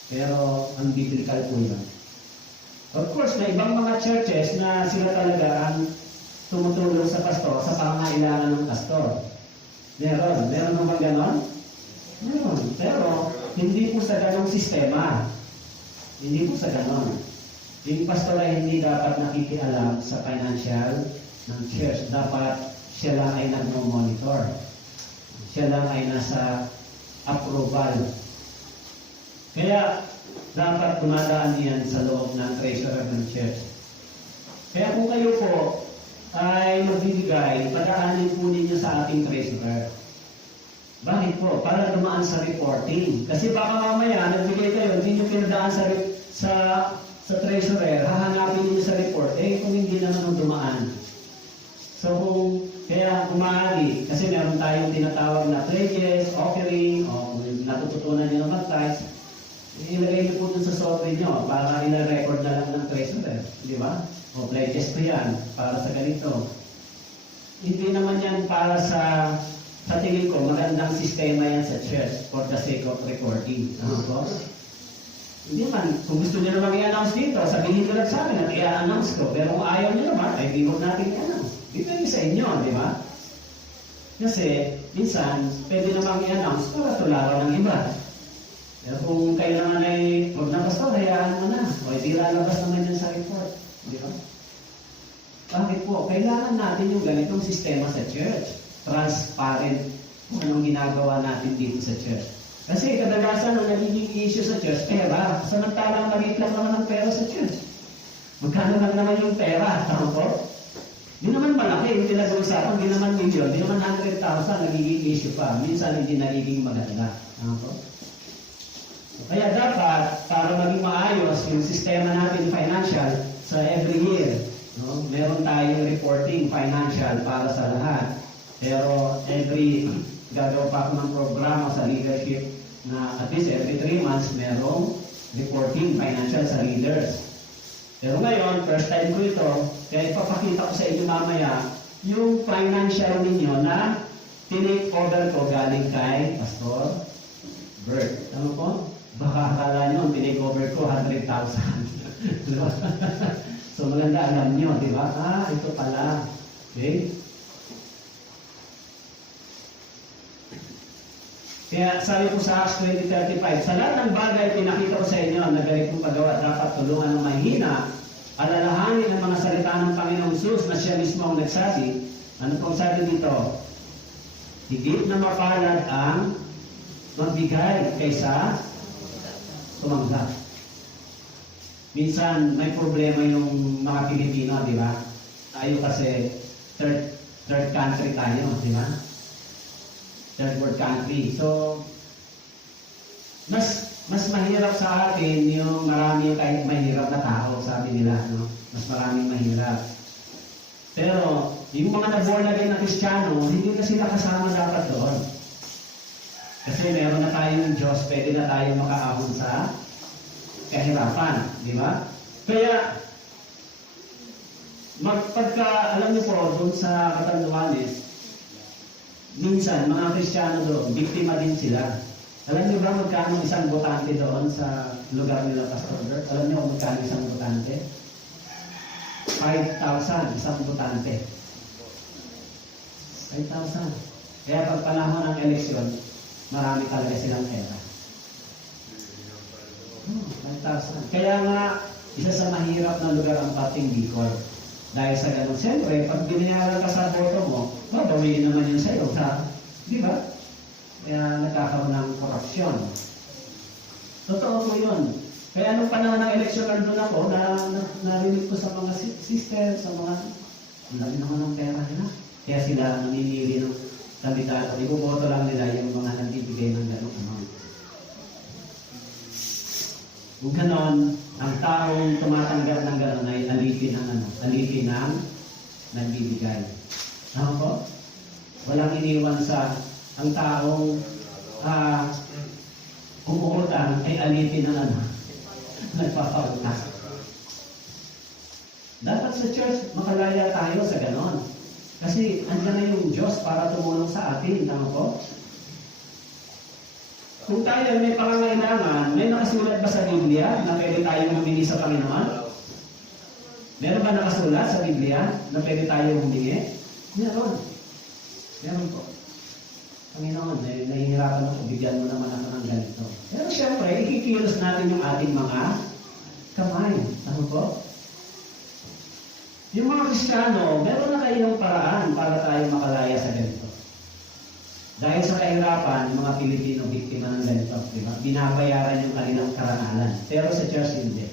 Pero, ang biblical po yun. Of course, may ibang mga churches na sila talaga ang tumutulong sa pastor sa pangangailangan ng pastor. Meron mo bang ganon? Meron. Pero, hindi po sa ganong sistema. Hindi po sa ganon. Yung pastor ay hindi dapat nakikialam sa financial ng church. Dapat siya lang ay nagmo-monitor. Siya lang ay nasa approval. Kaya, dapat tumadaan yan sa loob ng treasurer ng church. Kaya kung kayo po ay magbibigay, padaanin po ninyo sa ating treasurer. Bakit po? Para dumaan sa reporting. Kasi baka mamaya, nagbigay kayo, hindi nyo pinadaan sa treasurer, hahanapin ninyo sa report, kung hindi naman dumaan. So, kaya kumahali, kasi meron tayong tinatawag na pledges, offering, o natututunan nyo na mag-tithes, ilagay niyo po dun sa software nyo para ina-record na lang ng treasurer. Di ba? O pledges ko yan para sa ganito. Hindi naman yan para sa tingin ko, magandang sistema yan sa church for the sake of recording. Ano po? Hindi man, kung gusto niyo naman i-announce dito, sabihin nyo lang sa akin at i-announce ko. Pero kung ayaw nyo naman, ay di huwag natin i-announce. Dito yung sa inyo, di ba? Kasi, minsan, pwede namang i-announce para tularan ng iba. Pero kung kayo naman ay huwag na pastor, hayaan mo na. O di lalabas naman yan sa report. Di ba? Bakit po? Kailangan natin yung ganitong sistema sa church. Transparent kung anong ginagawa natin dito sa church. Kasi kadalasan ang nagiging issue sa church, pera. Samantalang maliit lang naman ang pera sa church. Magkano lang naman yung pera? Tama po? Di naman malaki. Hindi nag-uusapan. Di naman million. Di naman 100,000 nagiging issue pa. Minsan hindi nagiging maganda. Tama po? Kaya dapat, para maging maayos yung sistema natin financial sa every year, no? Meron tayong reporting financial para sa lahat. Pero gagawa pa ako ng programa sa leadership na at least every 3 months merong reporting financial sa leaders. Pero ngayon, first time ko ito, kaya ipapakita ko sa inyo mamaya yung financial ninyo na tinake over ko galing kay Pastor Bert. Ano po? Baka akala nyo, tinake over ko 100,000. So maganda alam nyo, di ba? Ito pala. Okay? Kaya sabi ko sa Acts 20:35, sa lahat ng bagay pinakita ko sa inyo na ganitong paggawa dapat tulungan ng mahina, alalahanin ang mga salita ng Panginoong Hesus na siya mismo ang nagsabi. Ano pong sabi dito? Higit na mapalad ang magbigay kaysa tumanggap. Minsan may problema yung mga Pilipino, di ba? Tayo kasi third country tayo, di ba? Third world country. So, mas mahirap sa atin yung marami kahit mahirap na tao, sabi nila, no? Mas maraming mahirap. Pero, yung mga na-born again na Kristiyano, hindi na sila kasama dapat doon. Kasi meron na tayong Diyos, pwede na tayo makaahon sa kahirapan, di ba? Kaya, alam niyo po, doon sa Catanduanes, minsan, mga Kristiyano doon, biktima din sila. Alam niyo ba magkano isang botante doon sa lugar nila, Pastor Bert? Alam niyo kung magkano isang botante? 5,000 isang botante. 5,000. Kaya pag panahon ng eleksyon, marami talaga silang pera. 5,000. Kaya nga, isa sa mahirap na lugar ang pating Bicol. Dahil sa ganun, siyempre, pag binayaran ka sa boto mo, babawiin naman yun sa'yo. Di ba? Kaya nagkakaroon ng korupsyon. Totoo po yun. Kaya nung panahon ng eleksyon, nandun ako, narinig ko sa mga sister, sa mga, lagi naman ng pera nila. Kaya sila namimili ng kandidato. Ibuboto lang nila yung mga nagbibigay ng gano'ng amount. Kung ganon, ang taong tumatanggap ng gano'n ay alipin ng nagbibigay. Tama po? Walang iniwan sa ang taong umuutang ay alipin ng nagpapautang. Dapat sa church, makalaya tayo sa ganon. Kasi andyan na yung Diyos para tumulong sa atin. Tama po? Kung tayo may pangangailangan, may nakasulat ba sa Biblia na pwede tayo humingi sa Panginoon? Meron ba nakasulat sa Biblia na pwede tayo humingi? Meron. Meron po. Panginoon, nahihirapan ako, bigyan mo naman ako ng ganito. Pero syempre, ikikilos natin yung ating mga kamay. Tama po? Yung mga Kristiyano, meron na kayong paraan para tayo makalaya sa ganito. Dahil sa kahirapan, yung mga Pilipino, biktima ng ganito. Diba? Binabayaran yung kanilang karangalan. Pero sa church, hindi.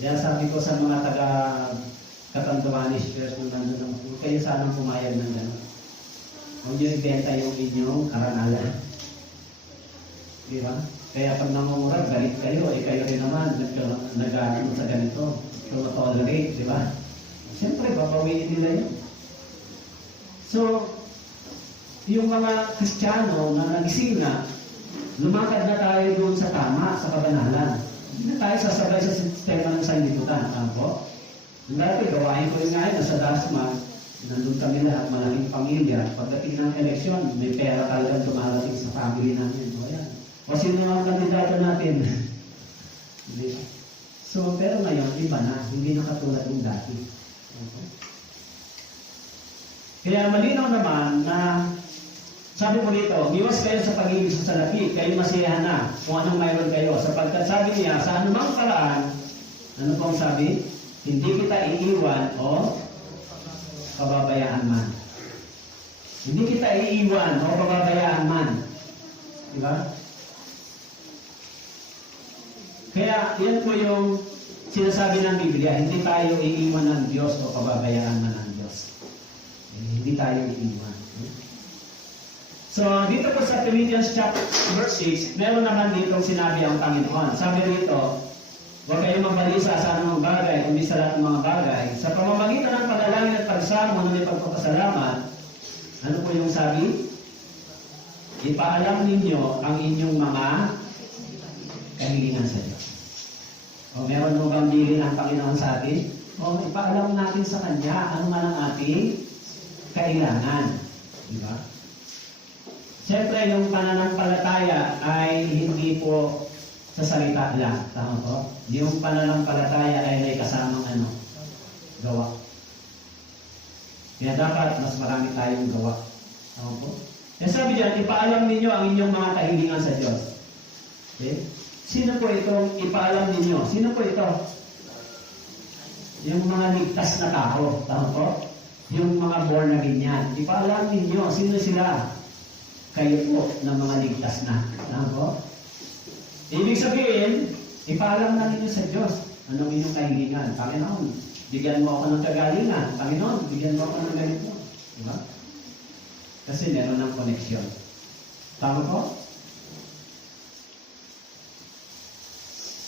Kaya sabi ko sa mga taga-Katanduanes Church nung nandun ako, kayo sanang pumayag ng gano'n. Huwag nyo ibenta yung inyong karangalan. Diba? Kaya pag nangungurag, galit kayo, kayo rin naman, nag-ano sa ganito. Tolerate, di ba? Siyempre, papawiin nila yun. So, yung mga Kristiyano na nagising na, lumakad na tayo doon sa tama, sa kabanalan. Hindi na tayo sasabay sa sistema ng sanlibutan. Ano po? Dati, gawain ko yung ngayon, nasa Dasma, nandun kami lahat, malaking pamilya. Pagdating ng eleksyon, may pera talagang dumarating sa family namin. O yan. O sino ang kandidato natin? Hindi. So, pero ngayon, iba na. Hindi na katulad yung dati. Okay. Kaya malinaw naman na sabi ko dito, iwas kayo sa pag-ibig sa salapi. Kayo masiyahan na kung anong mayroon kayo. Sapagkat sabi niya, sa anumang paraan, ano pong sabi? Hindi kita iiwan o pababayaan man. Hindi kita iiwan o pababayaan man. Diba? Kaya, yan po yung sinasabi ng Biblia, hindi tayo iiwan ng Diyos o pababayaan man ng Diyos. Hindi tayo iiwan. So, dito po sa Philippians chapter verse 6, meron naman dito sinabi ang Panginoon. Sabi rito, huwag kayong magbalisa sa anumang bagay, kundi sa lahat ng mga bagay. Sa pamamagitan ng panalangin at pagsamo ng ipagpapasalamat, ano po yung sabi? Ipaalam ninyo ang inyong mga kahilingan sa Diyos. O meron mo bang bilin ang Panginoon sa atin? O ipaalam natin sa Kanya ano man ang ating kailangan. Diba? Siyempre, yung pananampalataya ay hindi po sa salita lang. Tama po? Yung pananampalataya ay may kasamang gawa. Kaya dapat mas marami tayong gawa. Tama po? Kaya sabi diyan, ipaalam ninyo ang inyong mga kahilingan sa Diyos. Okay? Sino po itong ipaalam ninyo? Sino po ito? Yung mga ligtas na tao. Tama po? Yung mga born again yan. Ipaalam ninyo. Sino sila? Kayo po ng mga ligtas na. Tama po? Ibig sabihin, ipaalam na ninyo sa Diyos. Anong inyong kahilingan? Panginoon, bigyan mo ako ng kagalingan. Panginoon, bigyan mo ako ng ganito. Diba? Kasi meron ng koneksyon. Tama po?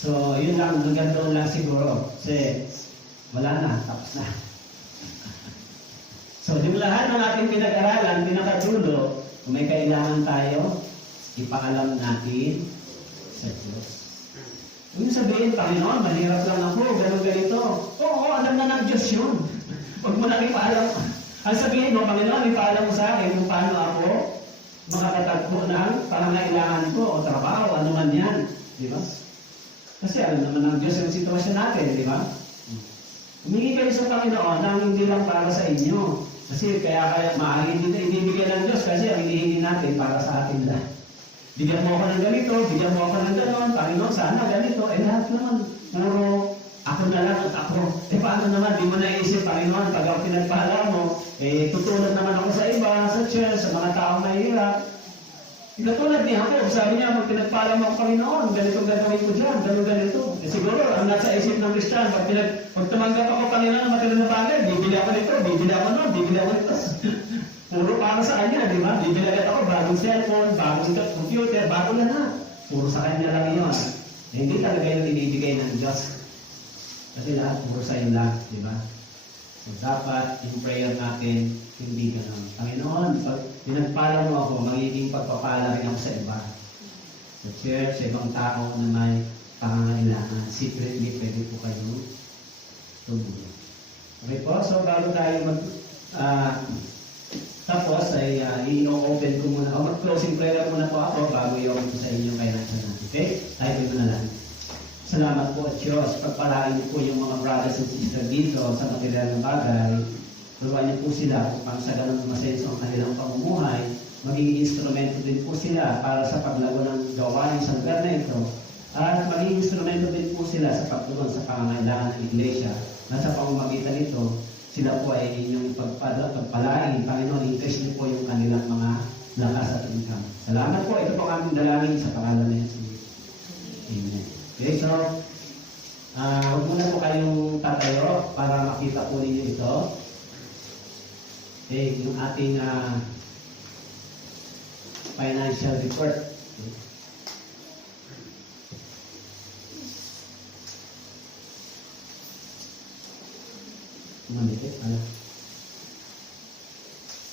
So, yun lang, hanggang doon lang siguro. Kasi, wala na, tapos na. So, yung lahat ng ating pinag-aralan, pinakadulo, kung may kailangan tayo, ipaalam natin sa Diyos. Yung sabihin, Panginoon, mahirap lang ako, ganito. Oo, alam na ng Diyos yun. Huwag mo lang ipaalam. Ang sabihin mo, Panginoon, ipaalam mo sa akin kung paano ako makakatagpo ng pangangailangan ko o trabaho, ano man yan. Di ba? Kasi alam naman ng Diyos yung sitwasyon natin, di ba? Humingi kayo sa Panginoon na hindi lang para sa inyo. Kasi kaya maaaring dito ibibigay ng Diyos kasi ang hinihingi natin para sa atin lang. Bigyan mo ako ng ganito, bigyan mo ako ng gano'n, Panginoon, sana ganito. Lahat naman, puro ako na lang at ako. Paano naman, di mo naisip, Panginoon, pag ako pinagpala mo, tutulad naman ako sa iba, sa church, sa mga taong mahirap. Katulad ni Jacob, sabi niya, pag pinagpala mo ako, Panginoon, ganitong gagawin ko dyan, ganito. Siguro, ang nasa isip ng Christian, pag tumanggap ako, Panginoon, na matilang na bagay, bibili ako nito, bibili ako nun, bibili ako nito. Puro para sa kanya, di ba? Bibili agad ako, bagong cellphone, bagong computer, bago lahat. Puro sa kanya lang yun. Hindi talaga yung inibigay ng Diyos. Kasi lahat puro sa iyo lang, di ba? So, dapat yung prayer natin, hindi ganun. Panginoon, pag pinagpala mo ako, magiging pagpapala rin ako sa iba. Sa church, sa ibang tao na may pangangailangan. Secretly, pwede po kayo tumulong. Okay po, so bago tayo tapos ay i-open ko muna, o mag-closing prayer muna po ako bago i-open ko sa inyo kay natin. Okay? Tayo po na lang. Salamat po at Diyos. Pagpalain niyo po yung mga brothers and sisters dito sa material ng bagay. Turuan niyo po sila upang sa ganun masenso ang kanilang pamumuhay. Magiging instrumento din po sila para sa paglago ng gawain sa lugar na ito. At magiging instrumento din po sila sa pagtugon sa pangangailangan ng Iglesia. Na sa pamamagitan nito, sila po ay inyong pagpalain. Panginoon, increase niyo po yung kanilang mga lakas at income. Salamat po. Ito po ang aming dalangin sa pangalan ng Jesus. Amen. Okay, so, huwag muna po kayong tatayo para makita po ninyo ito. Okay, yung ating financial report. Okay. Malikit, ano?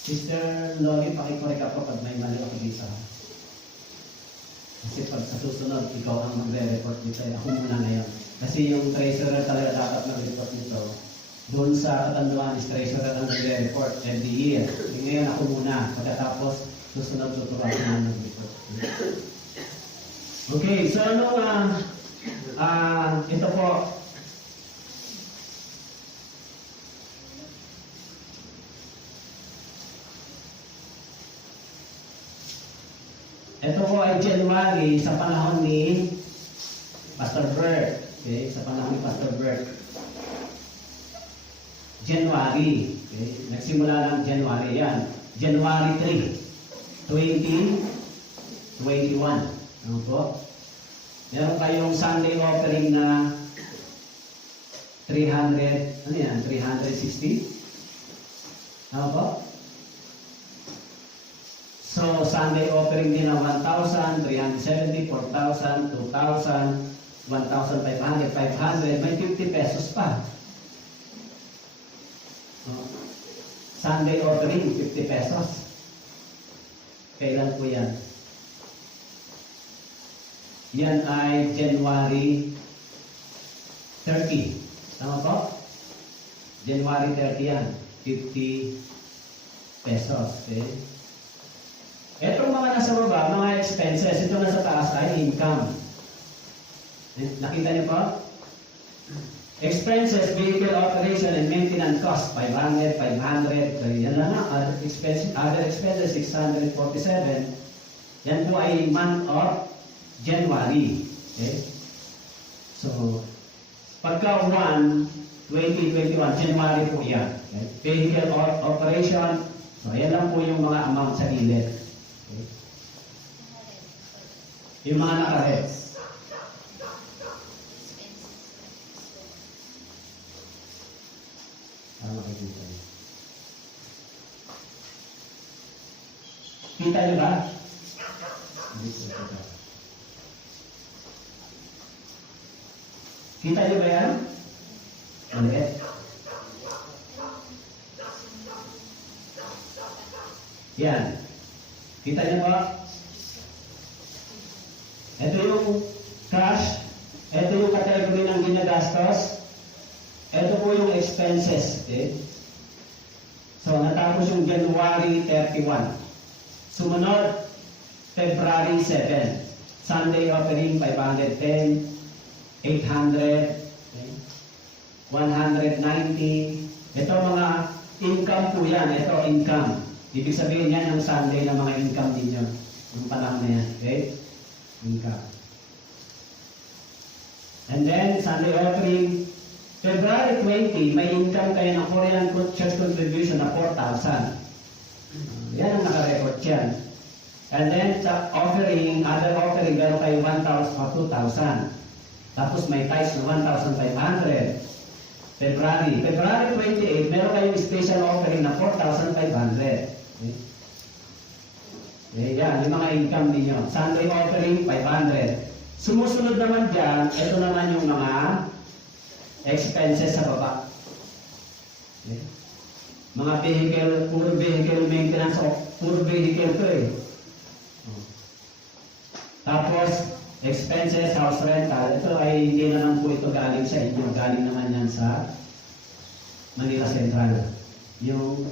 Sister Lori, pakikorek ako pag may mali ako dito. Kasi pag sa susunod, ikaw ang magre-report dito. Ako muna ngayon. Kasi yung treasurer talaga dapat mag-report nito. Doon sa katanduan is treasurer ang magre-report every year. E ngayon ako muna. Pagkatapos, susunod tuturuan na mag-report. Okay, so ito po. Ito po ay January sa panahon ni Pastor Bert. Okay, sa panahon ni Pastor Bert. January. Okay, nagsimula ng January yan. January 3, 2021. Ano po? Meron kayong Sunday offering na 300, ano yan? 360? Ano po? So, Sunday offering din ng 1,000, 370, 4,000, 2,000, 1,500, 500, may 50 pesos pa. Sunday offering, 50 pesos. Kailan po yan? Yan ay January 30. Tama po? January 30 yan. 50 pesos. Okay? Etong mga nasa baba, mga expenses, ito nasa taas ay income. Nakita niyo po? Expenses, vehicle operation and maintenance cost, 500, 500. So, yan lang na. Other expenses, 647. Yan po ay month of January. Okay? So, pagka 1, 2021, January po yan. Okay? Vehicle operation, so yan lang po yung mga amount sa gilid. Okay. Yung mga nakaret. Kita niyo ba? Kita niyo ba yan? Maliit. Yan. Kita niyo ba? Ito yung cash. Ito yung category ng ginagastos. Ito po yung expenses. Okay? So, natapos yung January 31. Sumunod, February 7. Sunday offering, 510, 800, okay? 190. Ito mga income po yan. Ito income. Ibig sabihin yan yung Sunday na mga income ninyo. Yung panahon na yan. Okay? Income. And then, Sunday offering, February 20, may income kayo ng Korean Church contribution na 4,000. Yan ang naka-record yan. And then, sa offering, other offering, meron kayo 1,000 or 2,000. Tapos may tithes na 1,500. February 28, meron kayong special offering na 4,500. Okay? Yan, yung mga income ninyo. Sunday offering, 500. Sumusunod naman dyan, ito naman yung mga expenses sa baba. Okay? Mga vehicle, poor vehicle maintenance, poor vehicle to eh. Tapos, expenses, house rental. Ito ay hindi naman po ito galing sa inyo. Galing naman yan sa Manila Central. Yung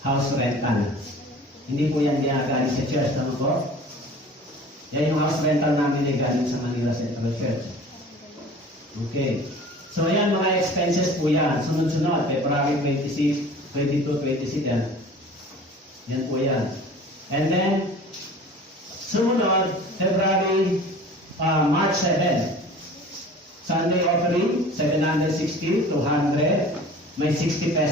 house rental. Hindi po yan galing sa church. Tama po? Yan yung house rental namin ay galing sa Manila Central Church. Okay. So, yan mga expenses po yan. Sunod-sunod. February 26, 22, 26 yan. Yan po yan. And then, sumunod, February, March 7. Sunday offering, 760, 200, may 60 pesos.